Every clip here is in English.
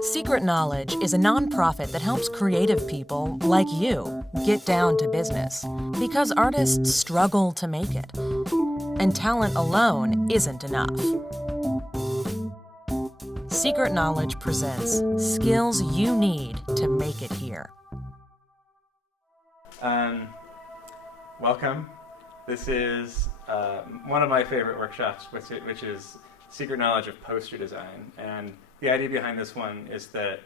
Secret Knowledge is a nonprofit that helps creative people like you get down to business because artists struggle to make it, and talent alone isn't enough. Secret Knowledge presents skills you need to make it here. Welcome. This is one of my favorite workshops, which is Secret Knowledge of Poster Design. And the idea behind this one is that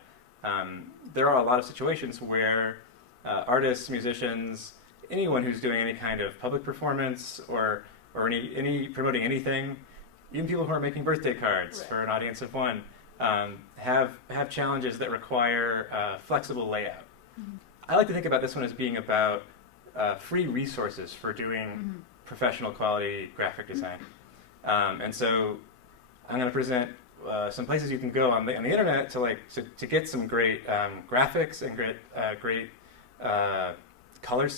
there are a lot of situations where artists, musicians, anyone who's doing any kind of public performance or any promoting anything, even people who are making birthday cards for an audience of one, have challenges that require flexible layout. Mm-hmm. I like to think about this one as being about free resources for doing professional quality graphic design. And so I'm going to present some places you can go on the internet to get some great graphics and great color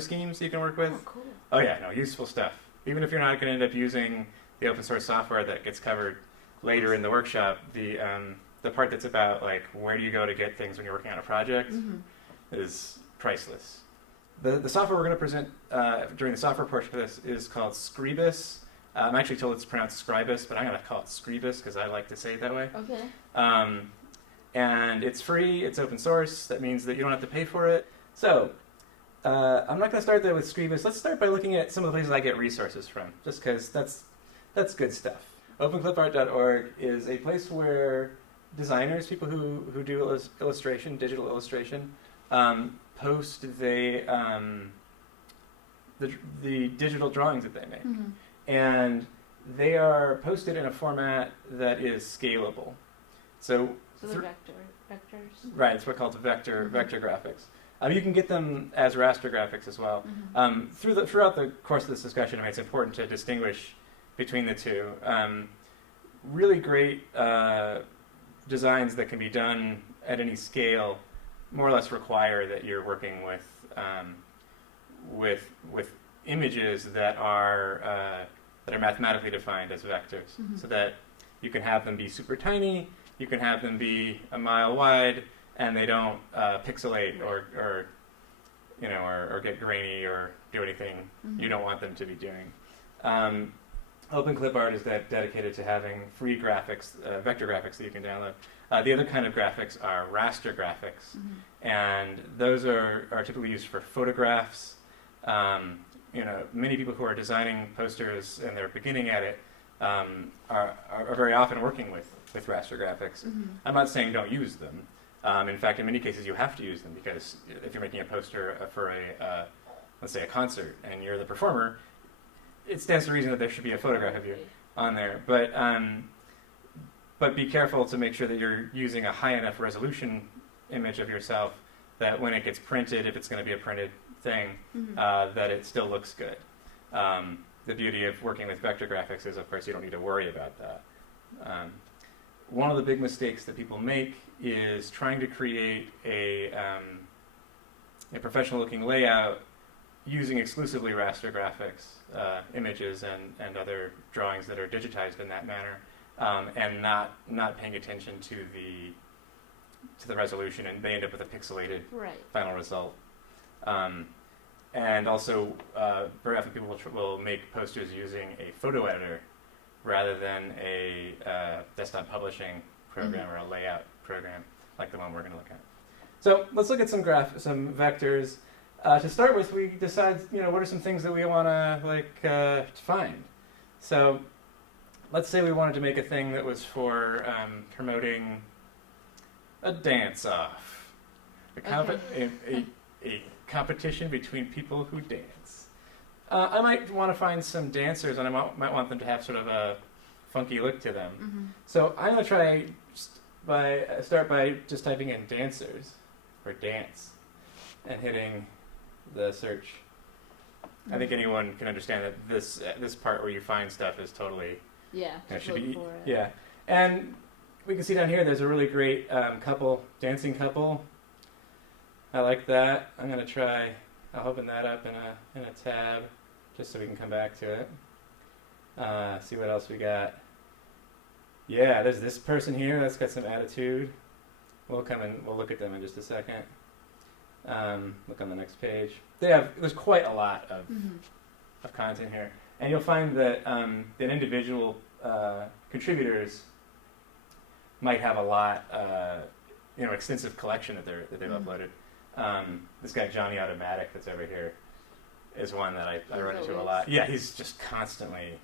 schemes you can work with. Oh, cool. Oh yeah, no, useful stuff. Even if you're not going to end up using the open source software that gets covered later in the workshop, the part that's about like where do you go to get things when you're working on a project is priceless. The software we're going to present during the software portion of this is called Scribus. I'm actually told it's pronounced Scribus, but I'm going to call it Scribus because I like to say it that way. Okay. And it's free, it's open source. That means that you don't have to pay for it. So I'm not going to start there with Scribus. Let's start by looking at some of the places I get resources from, just because that's good stuff. OpenClipArt.org is a place where designers, people who do illustration, digital illustration, post the digital drawings that they make. Mm-hmm. And they are posted in a format that is scalable. So the vectors? Right, it's what's called vector graphics. You can get them as raster graphics as well. Mm-hmm. Throughout the course of this discussion, it's important to distinguish between the two. Really great designs that can be done at any scale more or less require that you're working with images that are mathematically defined as vectors, so that you can have them be super tiny, you can have them be a mile wide, and they don't pixelate or get grainy or do anything you don't want them to be doing. OpenClipArt is dedicated to having free graphics, vector graphics that you can download. The other kind of graphics are raster graphics, and those are typically used for photographs. Many people who are designing posters and they're beginning at it are very often working with raster graphics. I'm not saying don't use them. In fact, in many cases, you have to use them because if you're making a poster for let's say a concert, and you're the performer, it stands to reason that there should be a photograph of you on there. But be careful to make sure that you're using a high enough resolution image of yourself that when it gets printed, if it's going to be a printed thing, that it still looks good. The beauty of working with vector graphics is, of course, you don't need to worry about that. One of the big mistakes that people make is trying to create a professional-looking layout using exclusively raster graphics, images and other drawings that are digitized in that manner, and not paying attention to the resolution, and they end up with a pixelated final result. And also, very often people will make posters using a photo editor rather than a desktop publishing program or a layout program like the one we're going to look at. So let's look at some vectors. To start with, we decide, what are some things that we want to find. So let's say we wanted to make a thing that was for promoting a dance-off, a competition between people who dance. I might want to find some dancers, and I might want them to have sort of a funky look to them. So I'm going to start by just typing in dancers or dance and hitting the search. I think anyone can understand that this part where you find stuff is totally should be for it. Yeah, and we can see down here there's a really great dancing couple. I like that. I'm gonna try. I'll open that up in a tab just so we can come back to it. See what else we got. Yeah, there's this person here that's got some attitude. We'll look at them in just a second. Look on the next page. There's quite a lot of content here. And you'll find that that individual contributors might have a lot, extensive collection that they've uploaded. This guy Johnny Automatic that's over here is one that I run into a lot. Yeah, he's just constantly,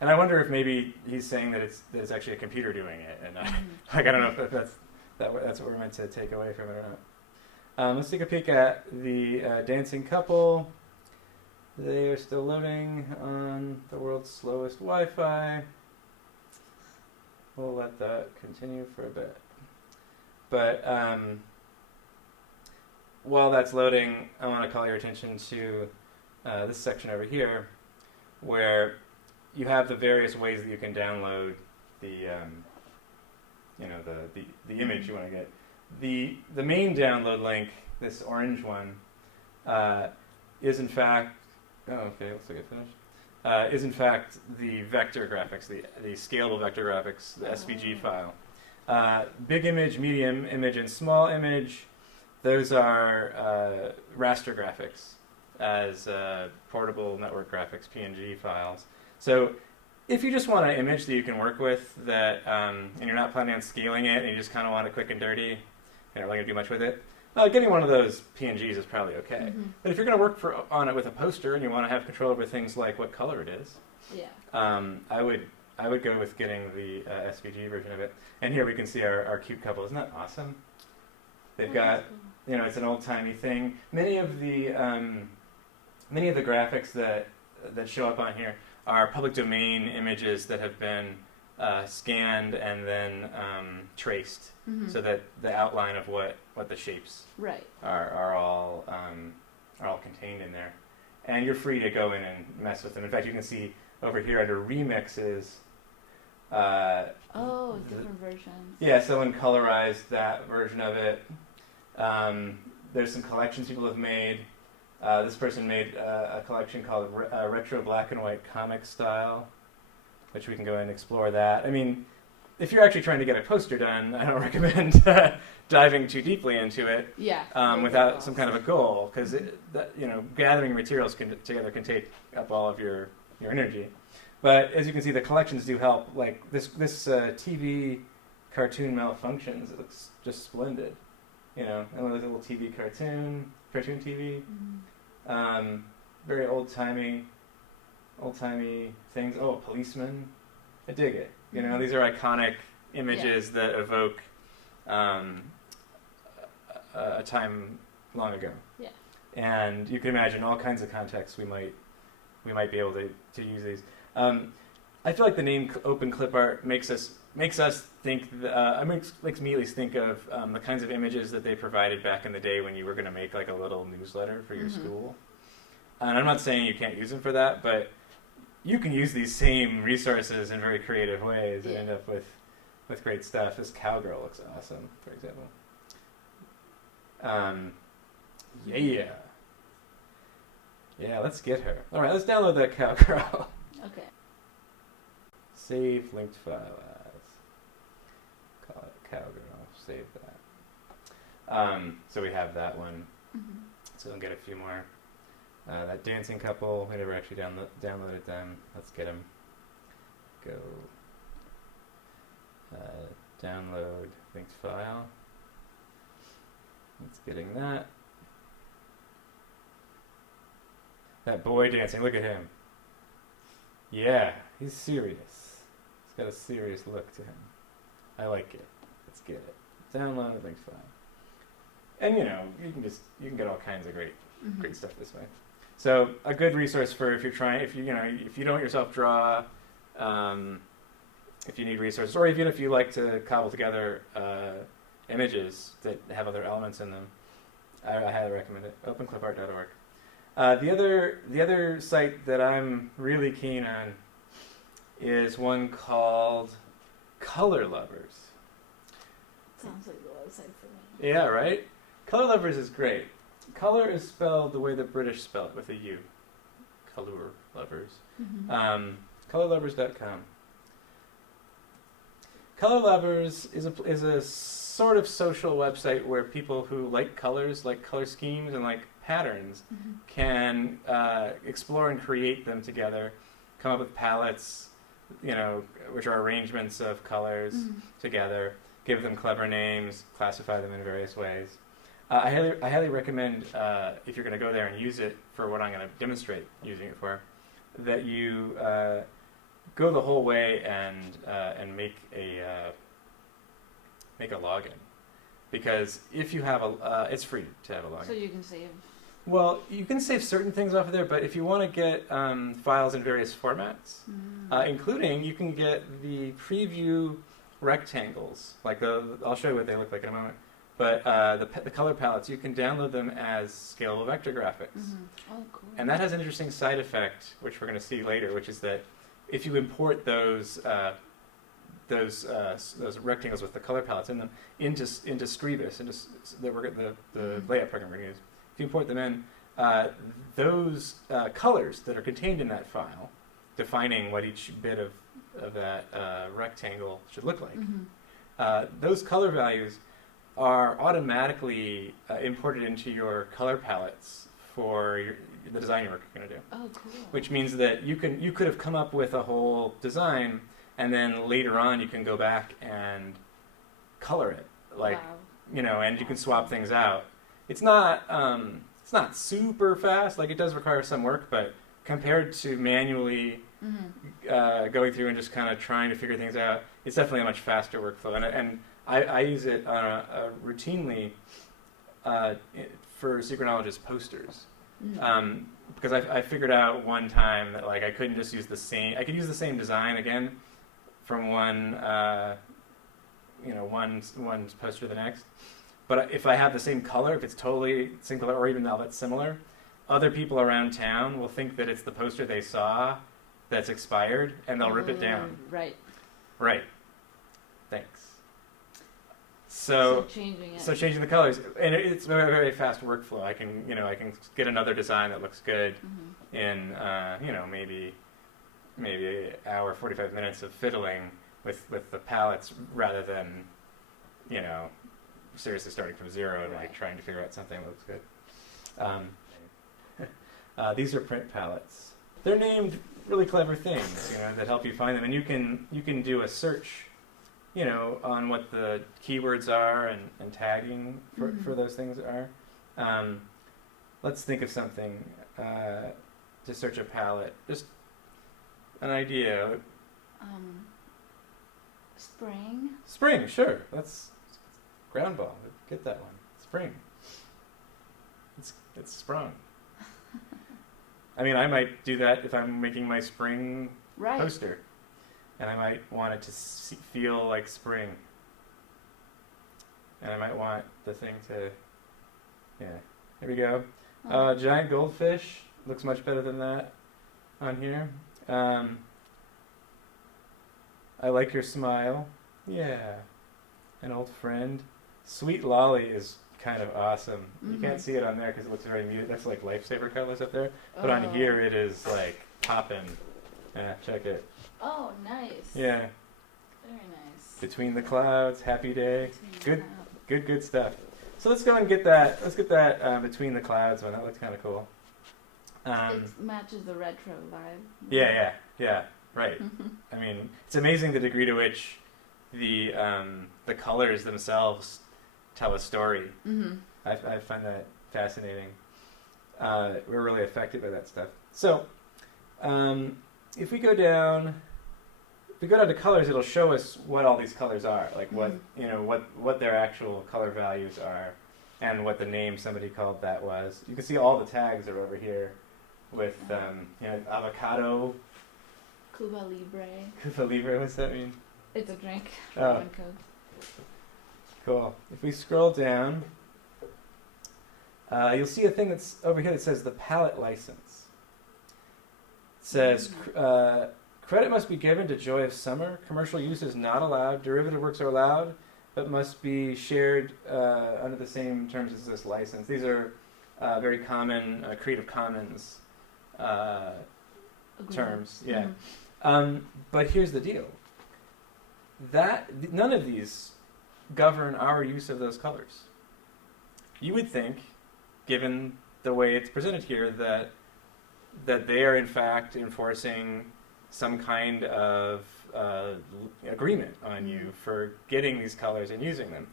and I wonder if maybe he's saying that it's actually a computer doing it, and I don't know if that's what we're meant to take away from it or not. Let's take a peek at the dancing couple. They are still loading on the world's slowest Wi-Fi. We'll let that continue for a bit. But while that's loading, I want to call your attention to this section over here, where you have the various ways that you can download the image you want to get. The main download link, this orange one, is in fact. Oh, okay. Looks like it finished. Is in fact the vector graphics, the scalable vector graphics, the SVG file. Big image, medium image, and small image. Those are raster graphics as portable network graphics, PNG files. So if you just want an image that you can work with that, and you're not planning on scaling it, and you just kind of want it quick and dirty, you're not really going to do much with it, getting one of those PNGs is probably okay. But if you're going to work on it with a poster and you want to have control over things like what color it is, I would go with getting the SVG version of it. And here we can see our cute couple. Isn't that awesome? They've got, it's an old-timey thing. Many of the graphics that show up on here are public domain images that have been scanned and then traced, so that the outline of what the shapes are all contained in there. And you're free to go in and mess with them. In fact, you can see over here under remixes. Different versions. Yeah, someone colorized that version of it. There's some collections people have made. This person made a collection called Retro Black and White Comic Style, which we can go and explore that. I mean, if you're actually trying to get a poster done, I don't recommend diving too deeply into it without some kind of a goal, because gathering materials together can take up all of your energy. But as you can see, the collections do help. Like this TV cartoon malfunctions, it looks just splendid. And a little TV cartoon TV. Very old-timey things. Oh, a policeman. I dig it. These are iconic images that evoke a time long ago. Yeah. And you can imagine all kinds of contexts we might be able to use these. I feel like the name Open Clip Art makes us think. Makes me at least think of the kinds of images that they provided back in the day when you were going to make like a little newsletter for your school. And I'm not saying you can't use them for that, but you can use these same resources in very creative ways and end up with great stuff. This cowgirl looks awesome, for example. Yeah, let's get her. All right, let's download that cowgirl. Okay. Save linked file as. Call it cowgirl. Save that. So we have that one. So we'll get a few more. That dancing couple, we never actually downloaded them. Let's get them. Go. Download linked file. It's getting that. That boy dancing, look at him. Yeah, he's serious. He's got a serious look to him. I like it. Let's get it. Download linked file. And you can get all kinds of great stuff this way. So a good resource for if you don't yourself draw, if you need resources, or even if you like to cobble together images that have other elements in them, I highly recommend it. OpenClipArt.org. The other site that I'm really keen on is one called Color Lovers. Sounds like the website for me. Yeah, right? Color Lovers is great. Color is spelled the way the British spell it, with a U. Color Lovers. Colorlovers.com. Color Lovers is a sort of social website where people who like colors, like color schemes, and like patterns can explore and create them together, come up with palettes, which are arrangements of colors together, give them clever names, classify them in various ways. I highly recommend, if you're going to go there and use it for what I'm going to demonstrate using it for, that you go the whole way and make a login, because if you have it's free to have a login. So you can save. Well, you can save certain things off of there, but if you want to get files in various formats, including you can get the preview rectangles. I'll show you what they look like in a moment. But the color palettes, you can download them as scalable vector graphics. Oh, cool. And that has an interesting side effect, which we're going to see later, which is that if you import those rectangles with the color palettes in them into Scribus, the layout program we're going to use, if you import them in, those colors that are contained in that file, defining what each bit of that rectangle should look like, those color values are automatically imported into your color palettes for the design you're going to do. Oh, cool. Which means that you could have come up with a whole design, and then later on you can go back and color it, and you can swap things out. It's not super fast. Like, it does require some work, but compared to manually going through and just kind of trying to figure things out, it's definitely a much faster workflow. And I use it routinely for Secret Knowledge's posters, because I figured out one time that I couldn't just use the same. I could use the same design again from one poster to the next. But if I have the same color, if it's totally same color, or even now that's similar, other people around town will think that it's the poster they saw that's expired, and they'll rip it down. Right. Right. Thanks. So changing it. So changing the colors, and it's a very, very fast workflow. I can get another design that looks good in maybe an hour, 45 minutes of fiddling with the palettes, rather than seriously starting from zero and trying to figure out something that looks good. These are print palettes. They're named really clever things, that help you find them, and you can do a search, on what the keywords are and tagging for those things are. Let's think of something to search a palette. Just an idea. Spring. Spring, sure. That's ground ball. Get that one. Spring. It's sprung. I mean, I might do that if I'm making my spring poster, and I might want it to feel like spring, and I might want the thing to, here we go. Giant goldfish looks much better than that on here. I like your smile. Yeah. An old friend. Sweet Lolly is kind of awesome. You can't see it on there because it looks very muted. That's like lifesaver colors up there. But on here it is like popping. Yeah, check it. Oh, nice. Yeah. Very nice. Between the Clouds, Happy Day. Good stuff. So let's go and get that. Let's get that Between the Clouds one. That looks kind of cool. It matches the retro vibe. Yeah. Right. I mean, it's amazing the degree to which the colors themselves tell a story. I find that fascinating. We're really affected by that stuff. So, if we go down to colors, it'll show us what all these colors are, like what their actual color values are, and what the name somebody called that was. You can see all the tags are over here, with avocado. Cuba Libre. Cuba Libre, what's that mean? It's a drink. Oh. Cool. If we scroll down, you'll see a thing that's over here that says the palette license. It says, credit must be given to Joy of Summer. Commercial use is not allowed. Derivative works are allowed, but must be shared under the same terms as this license. These are very common Creative Commons terms. Yeah. But here's the deal. none of these govern our use of those colors. You would think, given the way it's presented here, that they are in fact enforcing some kind of agreement on you for getting these colors and using them.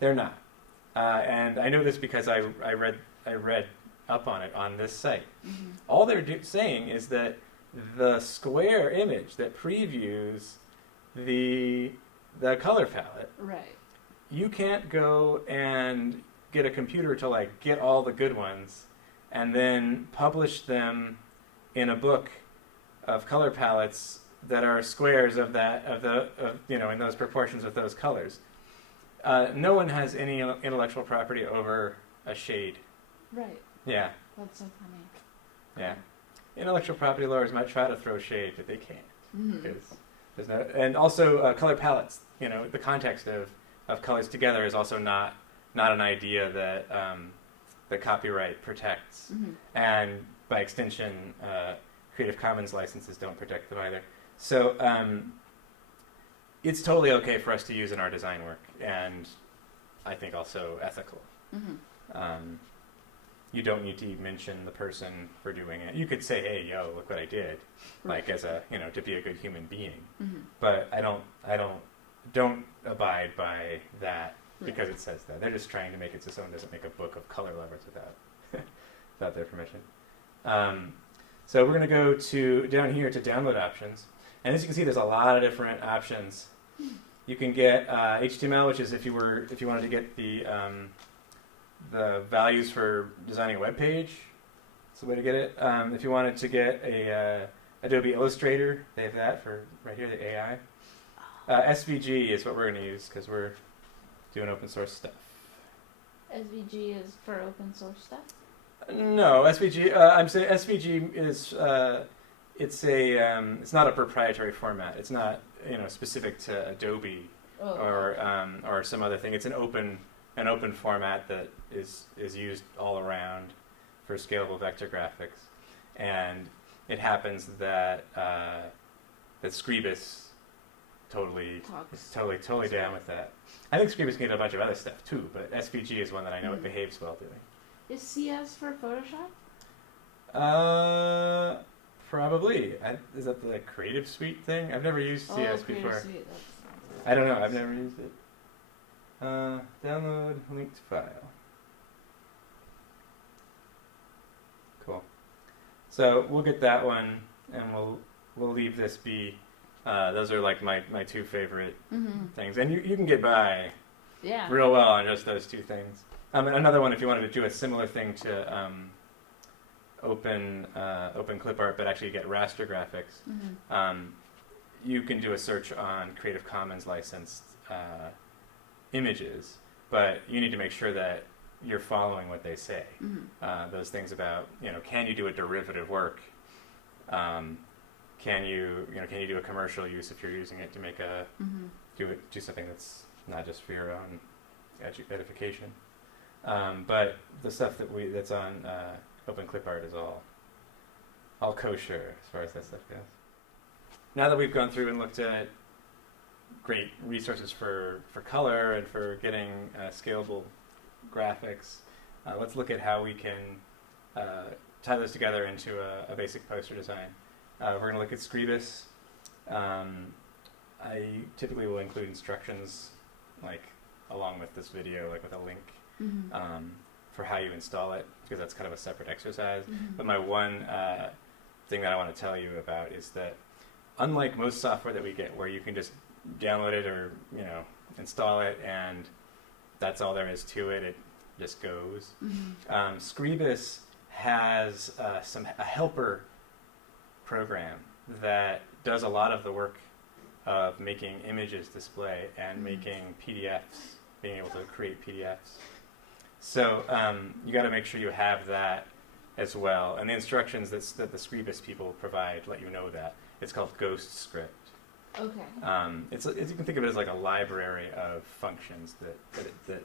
They're not, and I know this because I read up on it on this site. Mm-hmm. All they're saying is that the square image that previews the color palette, Right. you can't go and get a computer to like get all the good ones and then publish them in a book of color palettes that are squares of in those proportions with those colors. No one has any intellectual property over a shade. Right. Yeah, That's so funny. yeah. Intellectual property lawyers might try to throw shade, but they can't. Mm-hmm. Because there's no, and also color palettes. The context of colors together is also not an idea that the copyright protects, Mm-hmm. and by extension, Creative Commons licenses don't protect them either. So it's totally okay for us to use in our design work, and I think also ethical. Mm-hmm. You don't need to mention the person for doing it. You could say, "Hey, yo, look what I did," like as a to be a good human being. Mm-hmm. But I don't abide by that because it says that. They're just trying to make it so someone doesn't make a book of color lovers without their permission. So we're going to go down here to download options, and as you can see, there's a lot of different options. You can get HTML, which is if you wanted to get the values for designing a web page. It's the way to get it. If you wanted to get a Adobe Illustrator, they have that for right here, the AI. SVG is what we're going to use because we're doing open source stuff. SVG is for open source stuff? No, SVG. I'm saying SVG is it's not a proprietary format. It's not specific to Adobe or some other thing. It's an open format that is used all around for scalable vector graphics, and it happens that that Scribus is totally down with that. I think Scribus can get a bunch of other stuff too, but SVG is one that I know it behaves well doing. Is CS for Photoshop? Probably. Is that the Creative Suite thing? I've never used CS before. Suite, I don't know. I've never used it. Download linked file. Cool. So we'll get that one, and we'll leave this be. Those are like my two favorite things, and you can get by real well on just those two things. And another one, if you wanted to do a similar thing to open clip art, but actually get raster graphics, you can do a search on Creative Commons licensed images, but you need to make sure that you're following what they say. Those things about can you do a derivative work? Can you do a commercial use if you're using it to make do something that's not just for your own edification? But the stuff that's on Open Clip Art is all kosher as far as that stuff goes. Now that we've gone through and looked at great resources for color and for getting scalable graphics, let's look at how we can tie those together into a basic poster design. We're going to look at Scribus. I typically will include instructions along with this video, like with a link for how you install it, because that's kind of a separate exercise. But my one thing that I want to tell you about is that unlike most software that we get where you can just download it or install it and that's all there is to it, it just goes. Scribus has a helper program that does a lot of the work of making images display and making PDFs, being able to create PDFs. So you got to make sure you have that as well. And the instructions that the Scribus people provide let you know that. It's called Ghostscript. Okay. You can think of it as like a library of functions that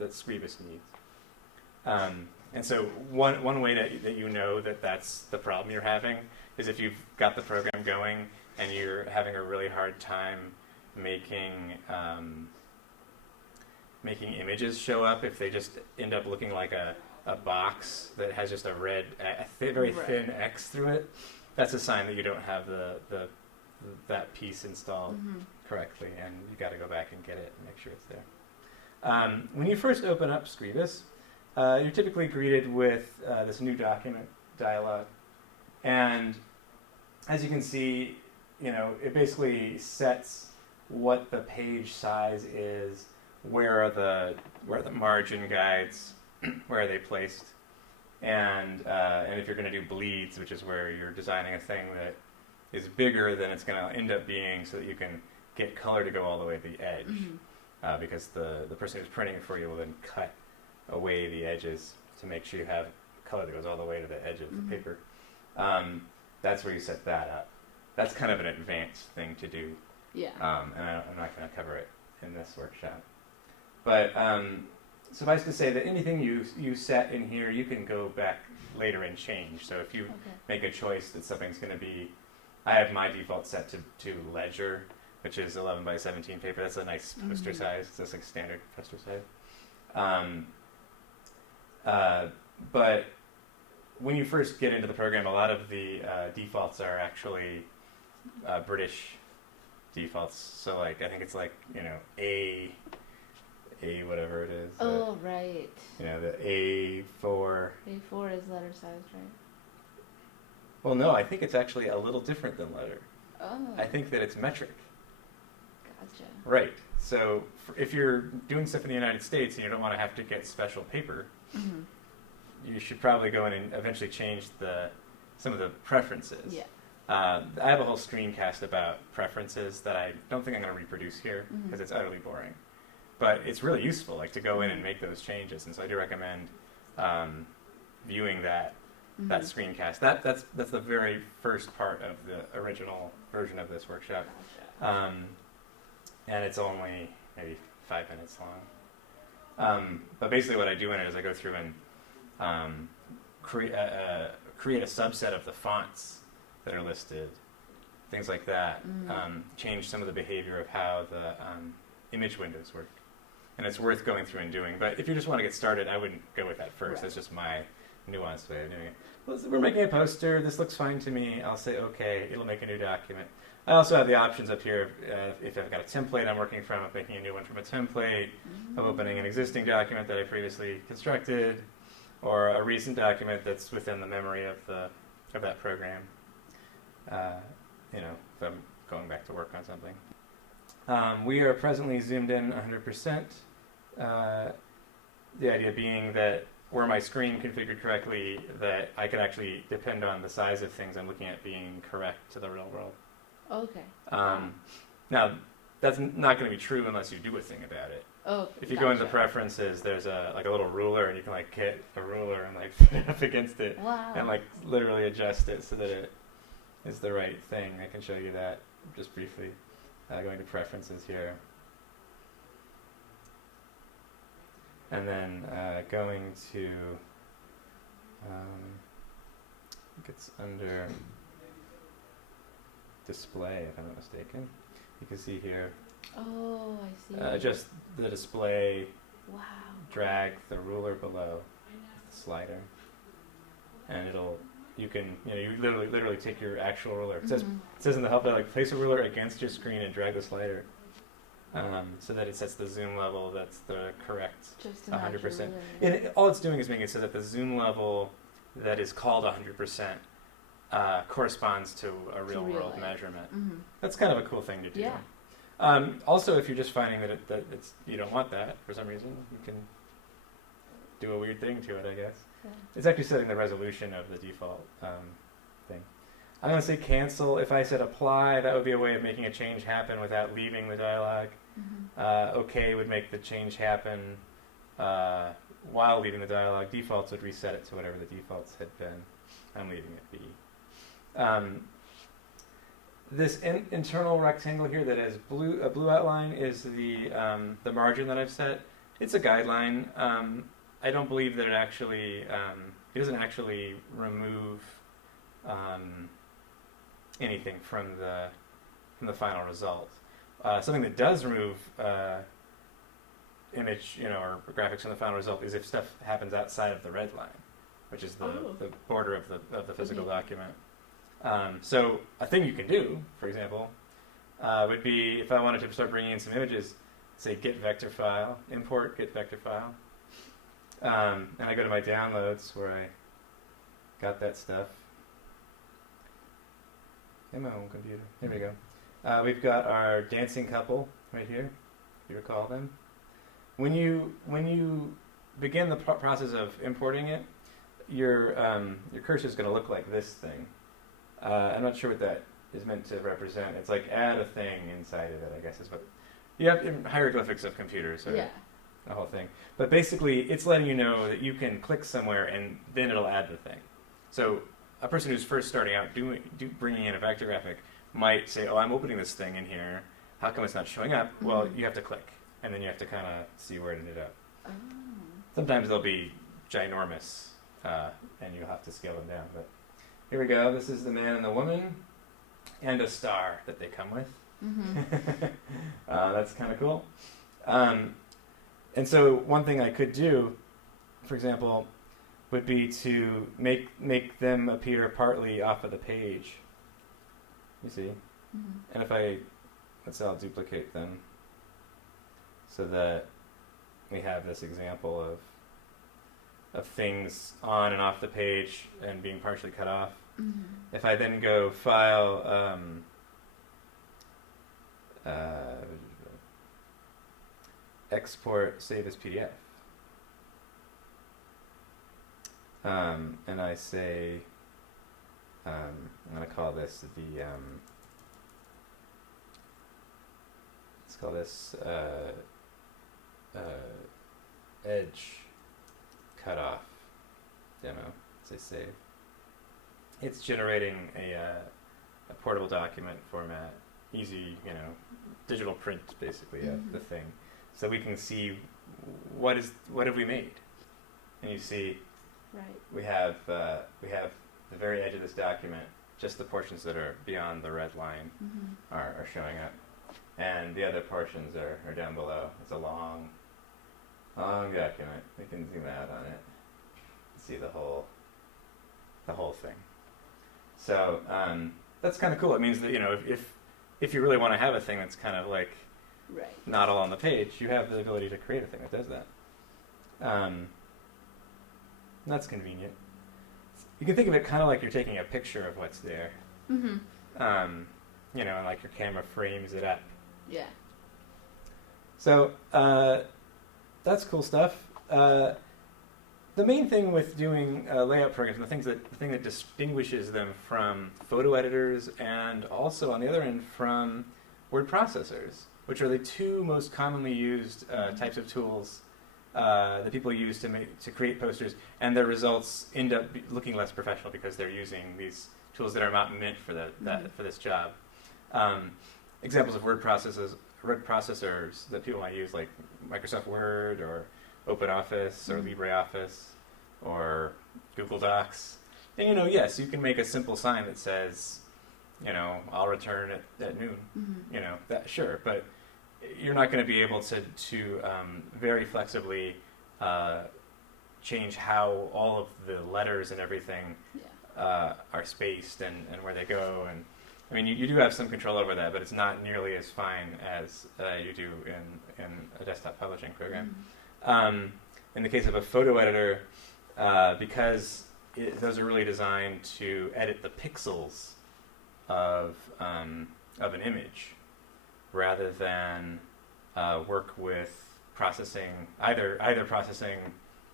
Scribus needs. And so one way that you know that that's the problem you're having is if you've got the program going and you're having a really hard time making making images show up if they just end up looking like a box that has just a red, very Right. thin X through it. That's a sign that you don't have that piece installed correctly, and you got to go back and get it and make sure it's there. When you first open up Scribus, you're typically greeted with this new document dialog, and as you can see, it basically sets what the page size is, where are the margin guides, where are they placed, and if you're going to do bleeds, which is where you're designing a thing that is bigger than it's going to end up being, so that you can get color to go all the way to the edge, because the person who's printing it for you will then cut away the edges to make sure you have color that goes all the way to the edge of the paper. That's where you set that up. That's kind of an advanced thing to do, Yeah. and I'm not going to cover it in this workshop. But suffice to say that anything you set in here, you can go back later and change. So if you make a choice that something's going to be, I have my default set to Ledger, which is 11 by 17 paper. That's a nice poster size. It's just like standard poster size. But when you first get into the program, a lot of the defaults are actually British defaults. So like I think it's like A whatever it is. Oh, right. The A4. A4 is letter size, right? Well, no, I think it's actually a little different than letter. Oh. I think that it's metric. Gotcha. Right. So if you're doing stuff in the United States and you don't want to have to get special paper, you should probably go in and eventually change some of the preferences. Yeah. I have a whole screencast about preferences that I don't think I'm going to reproduce here because it's utterly boring. But it's really useful, like to go in and make those changes, and so I do recommend viewing that screencast. That's the very first part of the original version of this workshop, Gotcha. and it's only maybe 5 minutes long. But basically, what I do in it is I go through and create a subset of the fonts that are listed, things like that. Change some of the behavior of how the image windows work. And it's worth going through and doing. But if you just want to get started, I wouldn't go with that first. Right. That's just my nuanced way of doing it. Well, we're making a poster. This looks fine to me. I'll say OK. It'll make a new document. I also have the options up here. If I've got a template I'm working from, of making a new one from a template, of opening an existing document that I previously constructed, or a recent document that's within the memory of that program. If I'm going back to work on something. We are presently zoomed in 100%. The idea being that were my screen configured correctly, that I could actually depend on the size of things I'm looking at being correct to the real world. Okay. Now, that's not going to be true unless you do a thing about it. Oh, If you go into gotcha. preferences, there's a little ruler, and you can hit a ruler and put it up against it, Wow. and literally adjust it so that it is the right thing. I can show you that just briefly. Going to preferences here, and then going to I think it's under display, if I'm not mistaken. You can see here, Oh, I see. just the display, Wow. drag the ruler below the slider, and you literally take your actual ruler. It says in the help that place a ruler against your screen and drag the slider, so that it sets the zoom level that's the correct Just 100%. And all it's doing is making it so that the zoom level that is called 100% corresponds to a real world life. measurement. That's kind of a cool thing to do. Yeah. Also, if you're just finding that you don't want that for some reason, you can do a weird thing to it, I guess. Yeah. It's actually setting the resolution of the default thing. I'm going to say cancel. If I said apply, that would be a way of making a change happen without leaving the dialog. OK would make the change happen while leaving the dialog. Defaults would reset it to whatever the defaults had been. I'm leaving it be. This internal rectangle here that has a blue outline is the margin that I've set. It's a guideline. I don't believe that it doesn't actually remove anything from the final result. Something that does remove image, or graphics from the final result is if stuff happens outside of the red line, which is the border of the physical document. So a thing you can do, for example, would be if I wanted to start bringing in some images, say get vector file, import get vector file, and I go to my downloads where I got that stuff in my own computer. Here we go. We've got our dancing couple right here. If you recall them. When you begin the process of importing it, your cursor is going to look like this thing. I'm not sure what that is meant to represent. It's like add a thing inside of it, I guess is what you have in hieroglyphics of computers or the whole thing. But basically, it's letting you know that you can click somewhere and then it'll add the thing. So a person who's first starting out bringing in a vector graphic might say, "Oh, I'm opening this thing in here. How come it's not showing up?" Mm-hmm. Well, you have to click, and then you have to kind of see where it ended up. Oh. Sometimes they'll be ginormous, and you'll have to scale them down. But here we go. This is the man and the woman, and a star that they come with. Mm-hmm. That's kind of cool. And so one thing I could do, for example, would be to make them appear partly off of the page. You see? Mm-hmm. And if let's say I'll duplicate them so that we have this example of things on and off the page and being partially cut off. Mm-hmm. If I then go File, Export, Save as PDF, and I say, I'm going to call this let's call this edge cutoff demo. Say save. It's generating a portable document format, easy, digital print basically of the thing, so we can see what have we made, and you see, right. We have the very edge of this document, just the portions that are beyond the red line are showing up, and the other portions are down below. It's a long document. We can zoom out on it, see the whole thing. So that's kind of cool. It means that if you really want to have a thing that's kind of like not all on the page, you have the ability to create a thing that does that. That's convenient. You can think of it kind of like you're taking a picture of what's there. Mm-hmm. And like your camera frames it up. Yeah. So that's cool stuff. The main thing with doing layout programs, and the thing that distinguishes them from photo editors, and also on the other end from word processors, which are the two most commonly used types of tools that people use to create posters, and their results end up looking less professional because they're using these tools that are not meant for for this job. Examples of word processors that people might use, like Microsoft Word or OpenOffice or LibreOffice or Google Docs. And yes, you can make a simple sign that says, I'll return at noon. Mm-hmm. That sure, but you're not going to be able to very flexibly change how all of the letters and everything are spaced and where they go. And I mean, you do have some control over that, but it's not nearly as fine as you do in a desktop publishing program. Mm-hmm. In the case of a photo editor, because those are really designed to edit the pixels of an image, rather than work with processing either processing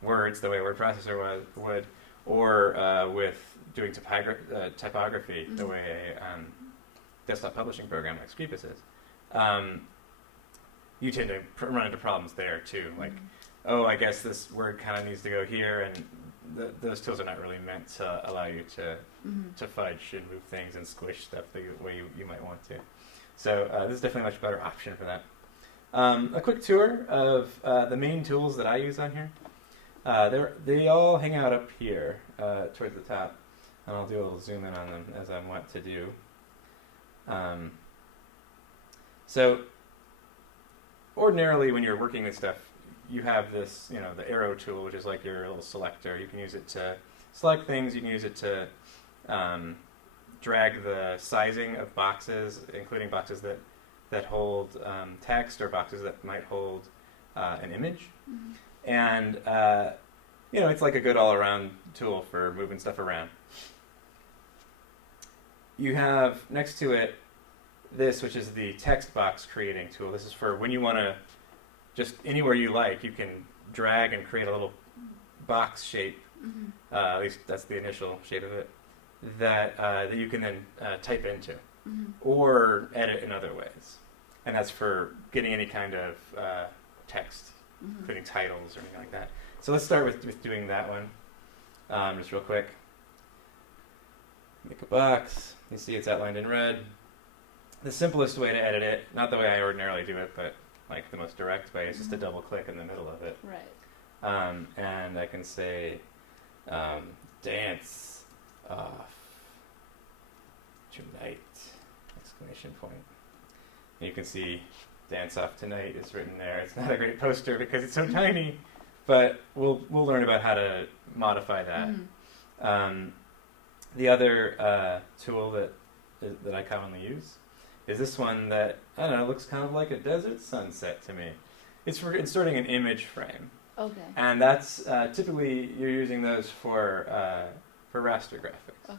words the way a word processor would, or with doing typography the way a desktop publishing program like Screpus is. You tend to run into problems there too, like, I guess this word kind of needs to go here, and those tools are not really meant to allow you to fudge and move things and squish stuff the way you might want to. So this is definitely a much better option for that. A quick tour of the main tools that I use on here. They all hang out up here towards the top, and I'll do a little zoom in on them as I want to do. So ordinarily when you're working with stuff, you have this, the arrow tool, which is like your little selector. You can use it to select things. You can use it to drag the sizing of boxes, including boxes that hold text or boxes that might hold an image. Mhm. And it's like a good all-around tool for moving stuff around. You have next to it this, which is the text box creating tool. This is for when you want to, just anywhere you like, you can drag and create a little box shape. Mhm. At least that's the initial shape of it, that you can then type into Mhm. or edit in other ways. And that's for getting any kind of text, Mhm. including titles or anything like that. So let's start with doing that one, just real quick. Make a box. You see it's outlined in red. The simplest way to edit it, not the way I ordinarily do it, but like the most direct way, is just to Mhm. double click in the middle of it. Right. And I can say dance off tonight, exclamation point. And you can see dance off tonight is written there. It's not a great poster because it's so tiny, but we'll learn about how to modify that. Mhm. The other tool that I commonly use is this one that, I don't know, looks kind of like a desert sunset to me. It's for inserting an image frame. Okay. And that's typically you're using those for raster graphics Okay.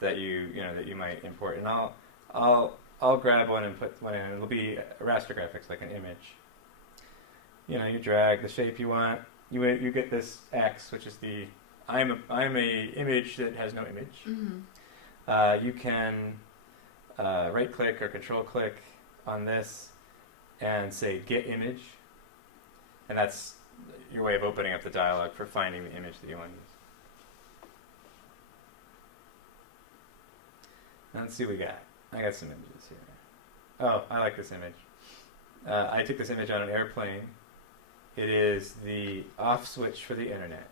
that you might import. And I'll grab one and put one in. It'll be raster graphics, like an image. You drag the shape you want. You get this X, which is the I'm a image that has no image. Mhm. You can right click or control click on this and say get image, and that's your way of opening up the dialog for finding the image that you want to use. Let's see what we got. I got some images here. Oh, I like this image. I took this image on an airplane. It is the off switch for the internet.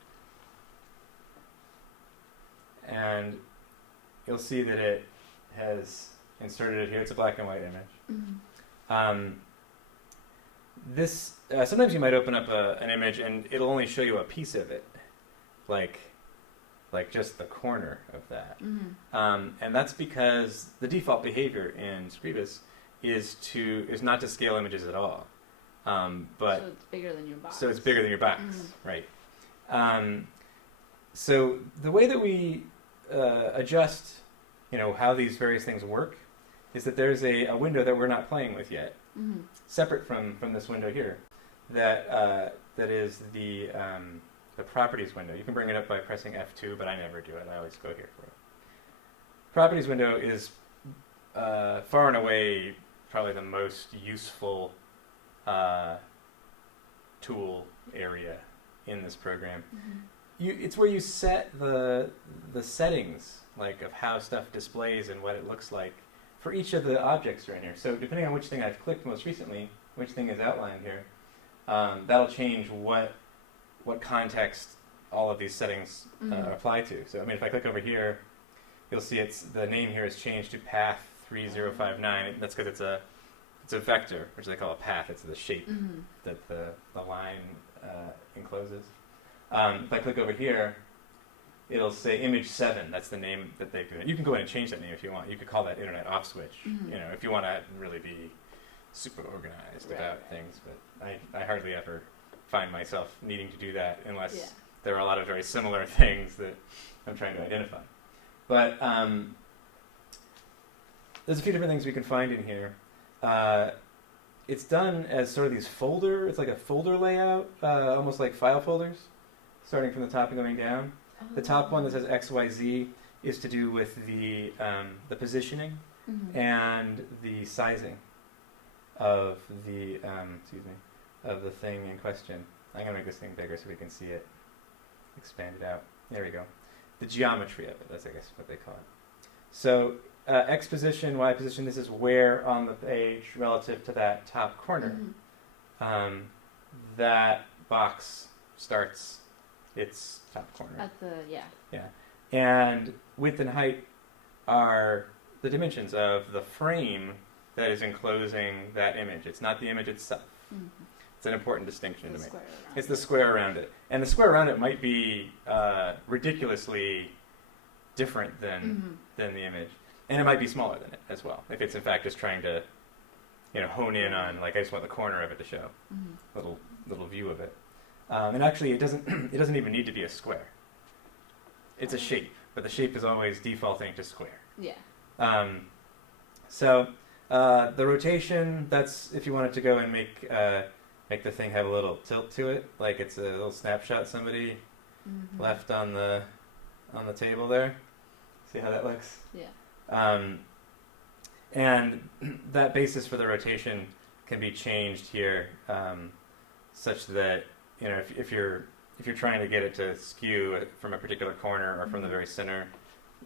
And you'll see that it has inserted it here. It's a black and white image. Mhm. This sometimes you might open up an image and it'll only show you a piece of it, like just the corner of that. Mhm. And that's because the default behavior in Scribus is not to scale images at all. But so it's bigger than your box. so it's bigger than your box, Mhm. right? So the way that we adjust, how these various things work, is that there's a window that we're not playing with yet, Mhm. separate from this window here, that is the properties window. You can bring it up by pressing F2, but I never do it. I always go here for it. Properties window is far and away probably the most useful tool area in this program. Mhm. It's where you set the settings, like of how stuff displays and what it looks like for each of the objects that are in here. So depending on which thing I've clicked most recently, which thing is outlined here, that'll change what context all of these settings Mhm. apply to. So if I click over here, you'll see the name here has changed to path 3059. That's because it's a vector, which they call a path. It's the shape Mhm. that the line encloses. If I click over here, it'll say image 7. That's the name that they've given it. You can go in and change that name if you want. You could call that internet off switch, Mhm. if you want to really be super organized Right, about right. things. But I hardly ever find myself needing to do that unless Yeah. there are a lot of very similar things that I'm trying to identify. But there's a few different things we can find in here. It's done as sort of it's like a folder layout, almost like file folders, starting from the top and going down. The top one that says XYZ is to do with the positioning Mhm. and the sizing of the of the thing in question. I'm gonna make this thing bigger so we can see it expanded out. There we go. The geometry of it, that's I guess what they call it. So X position, Y position, this is where on the page relative to that top corner Mhm. that box starts its top corner. At the Yeah. And width and height are the dimensions of the frame that is enclosing that image. It's not the image itself. Mhm. It's an important distinction The to make. square around It's the it. square around it, and the square around it might be ridiculously different than the image, and it might be smaller than it as well. If it's in fact just trying to, hone in on, like, I just want the corner of it to show, little view of it. And actually, it doesn't it doesn't even need to be a square. It's a shape, but the shape is always defaulting to square. Yeah. So the rotation, that's if you wanted to go and make the thing have a little tilt to it, like it's a little snapshot somebody left on the table there. See how that looks? Yeah. And that basis for the rotation can be changed here, such that if you're trying to get it to skew from a particular corner or from the very center,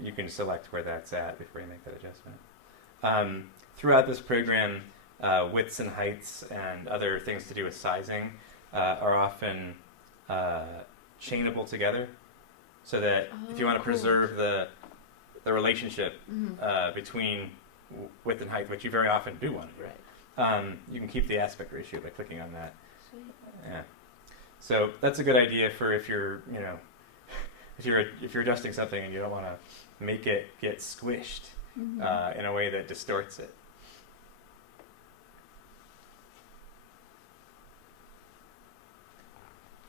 you can select where that's at before you make that adjustment. Throughout this program, widths and heights and other things to do with sizing are often chainable together, so that if you want to cool. preserve the relationship between width and height, which you very often do want to do, Right. you can keep the aspect ratio by clicking on that. Sweet. Yeah. So that's a good idea for if you're if you're adjusting something and you don't want to make it get squished in a way that distorts it.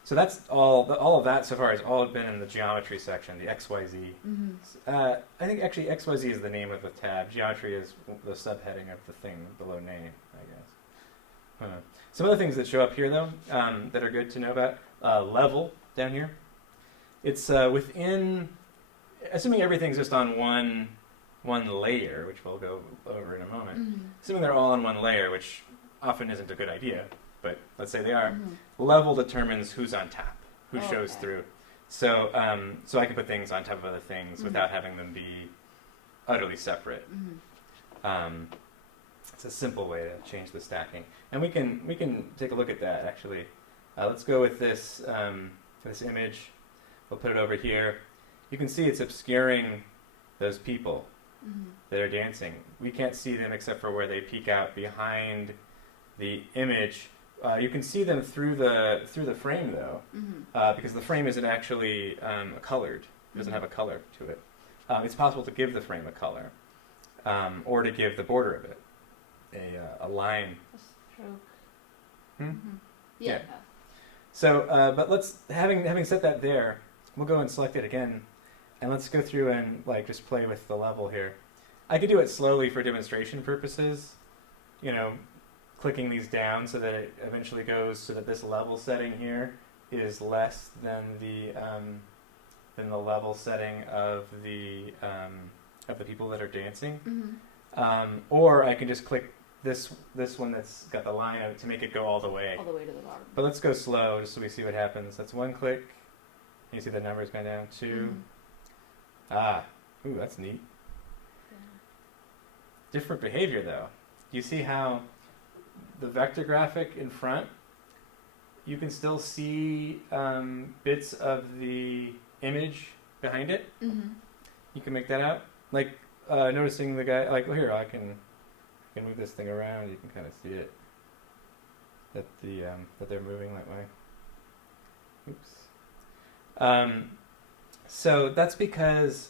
So that's all of that so far has all been in the geometry section, the XYZ. I think actually XYZ is the name of the tab. Geometry is the subheading of the thing below name, I guess. Some other things that show up here, though, that are good to know about. Level down here. It's within, assuming everything's just on one layer, which we'll go over in a moment. Assuming they're all on one layer, which often isn't a good idea, but let's say they are. Level determines who's on top, who shows Okay. through. So I can put things on top of other things without having them be utterly separate. It's a simple way to change the stacking, and we can take a look at that actually. Let's go with this this image. We'll put it over here. You can see it's obscuring those people that are dancing. We can't see them except for where they peek out behind the image. You can see them through the frame though, because the frame isn't actually colored. It doesn't have a color to it. It's possible to give the frame a color, or to give the border of it a line. A stroke. Hmm? Yeah. So, but let's having set that there, we'll go and select it again, and let's go through and just play with the level here. I could do it slowly for demonstration purposes, clicking these down so that it eventually goes so that this level setting here is less than the level setting of the people that are dancing. Or I can just click this one that's got the line out to make it go all the way. All the way to the bottom. But let's go slow just so we see what happens. That's one click. You see the numbers going down. Two. Ooh, that's neat. Different behavior though. You see how the vector graphic in front, you can still see bits of the image behind it. You can make that out. Noticing the guy, here, I can move this thing around. You can kind of see it, that that they're moving that way. Oops. So that's because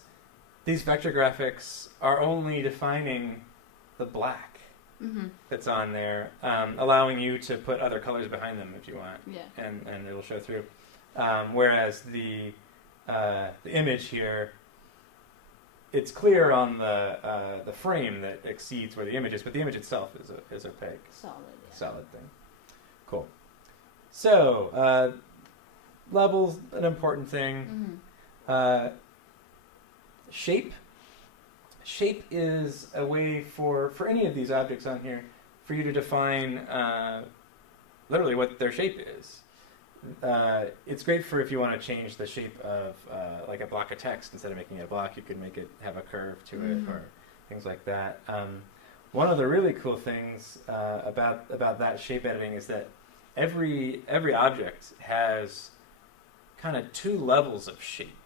these vector graphics are only defining the black that's on there, allowing you to put other colors behind them if you want, and it'll show through. Whereas the image here, it's clear on the frame that exceeds where the image is, but the image itself is opaque. Solid thing. Cool. So level's an important thing. Shape. Shape is a way for any of these objects on here for you to define literally what their shape is. It's great for if you want to change the shape of a block of text. Instead of making it a block, you could make it have a curve to it or things like that. One of the really cool things about that shape editing is that every object has kind of two levels of shape.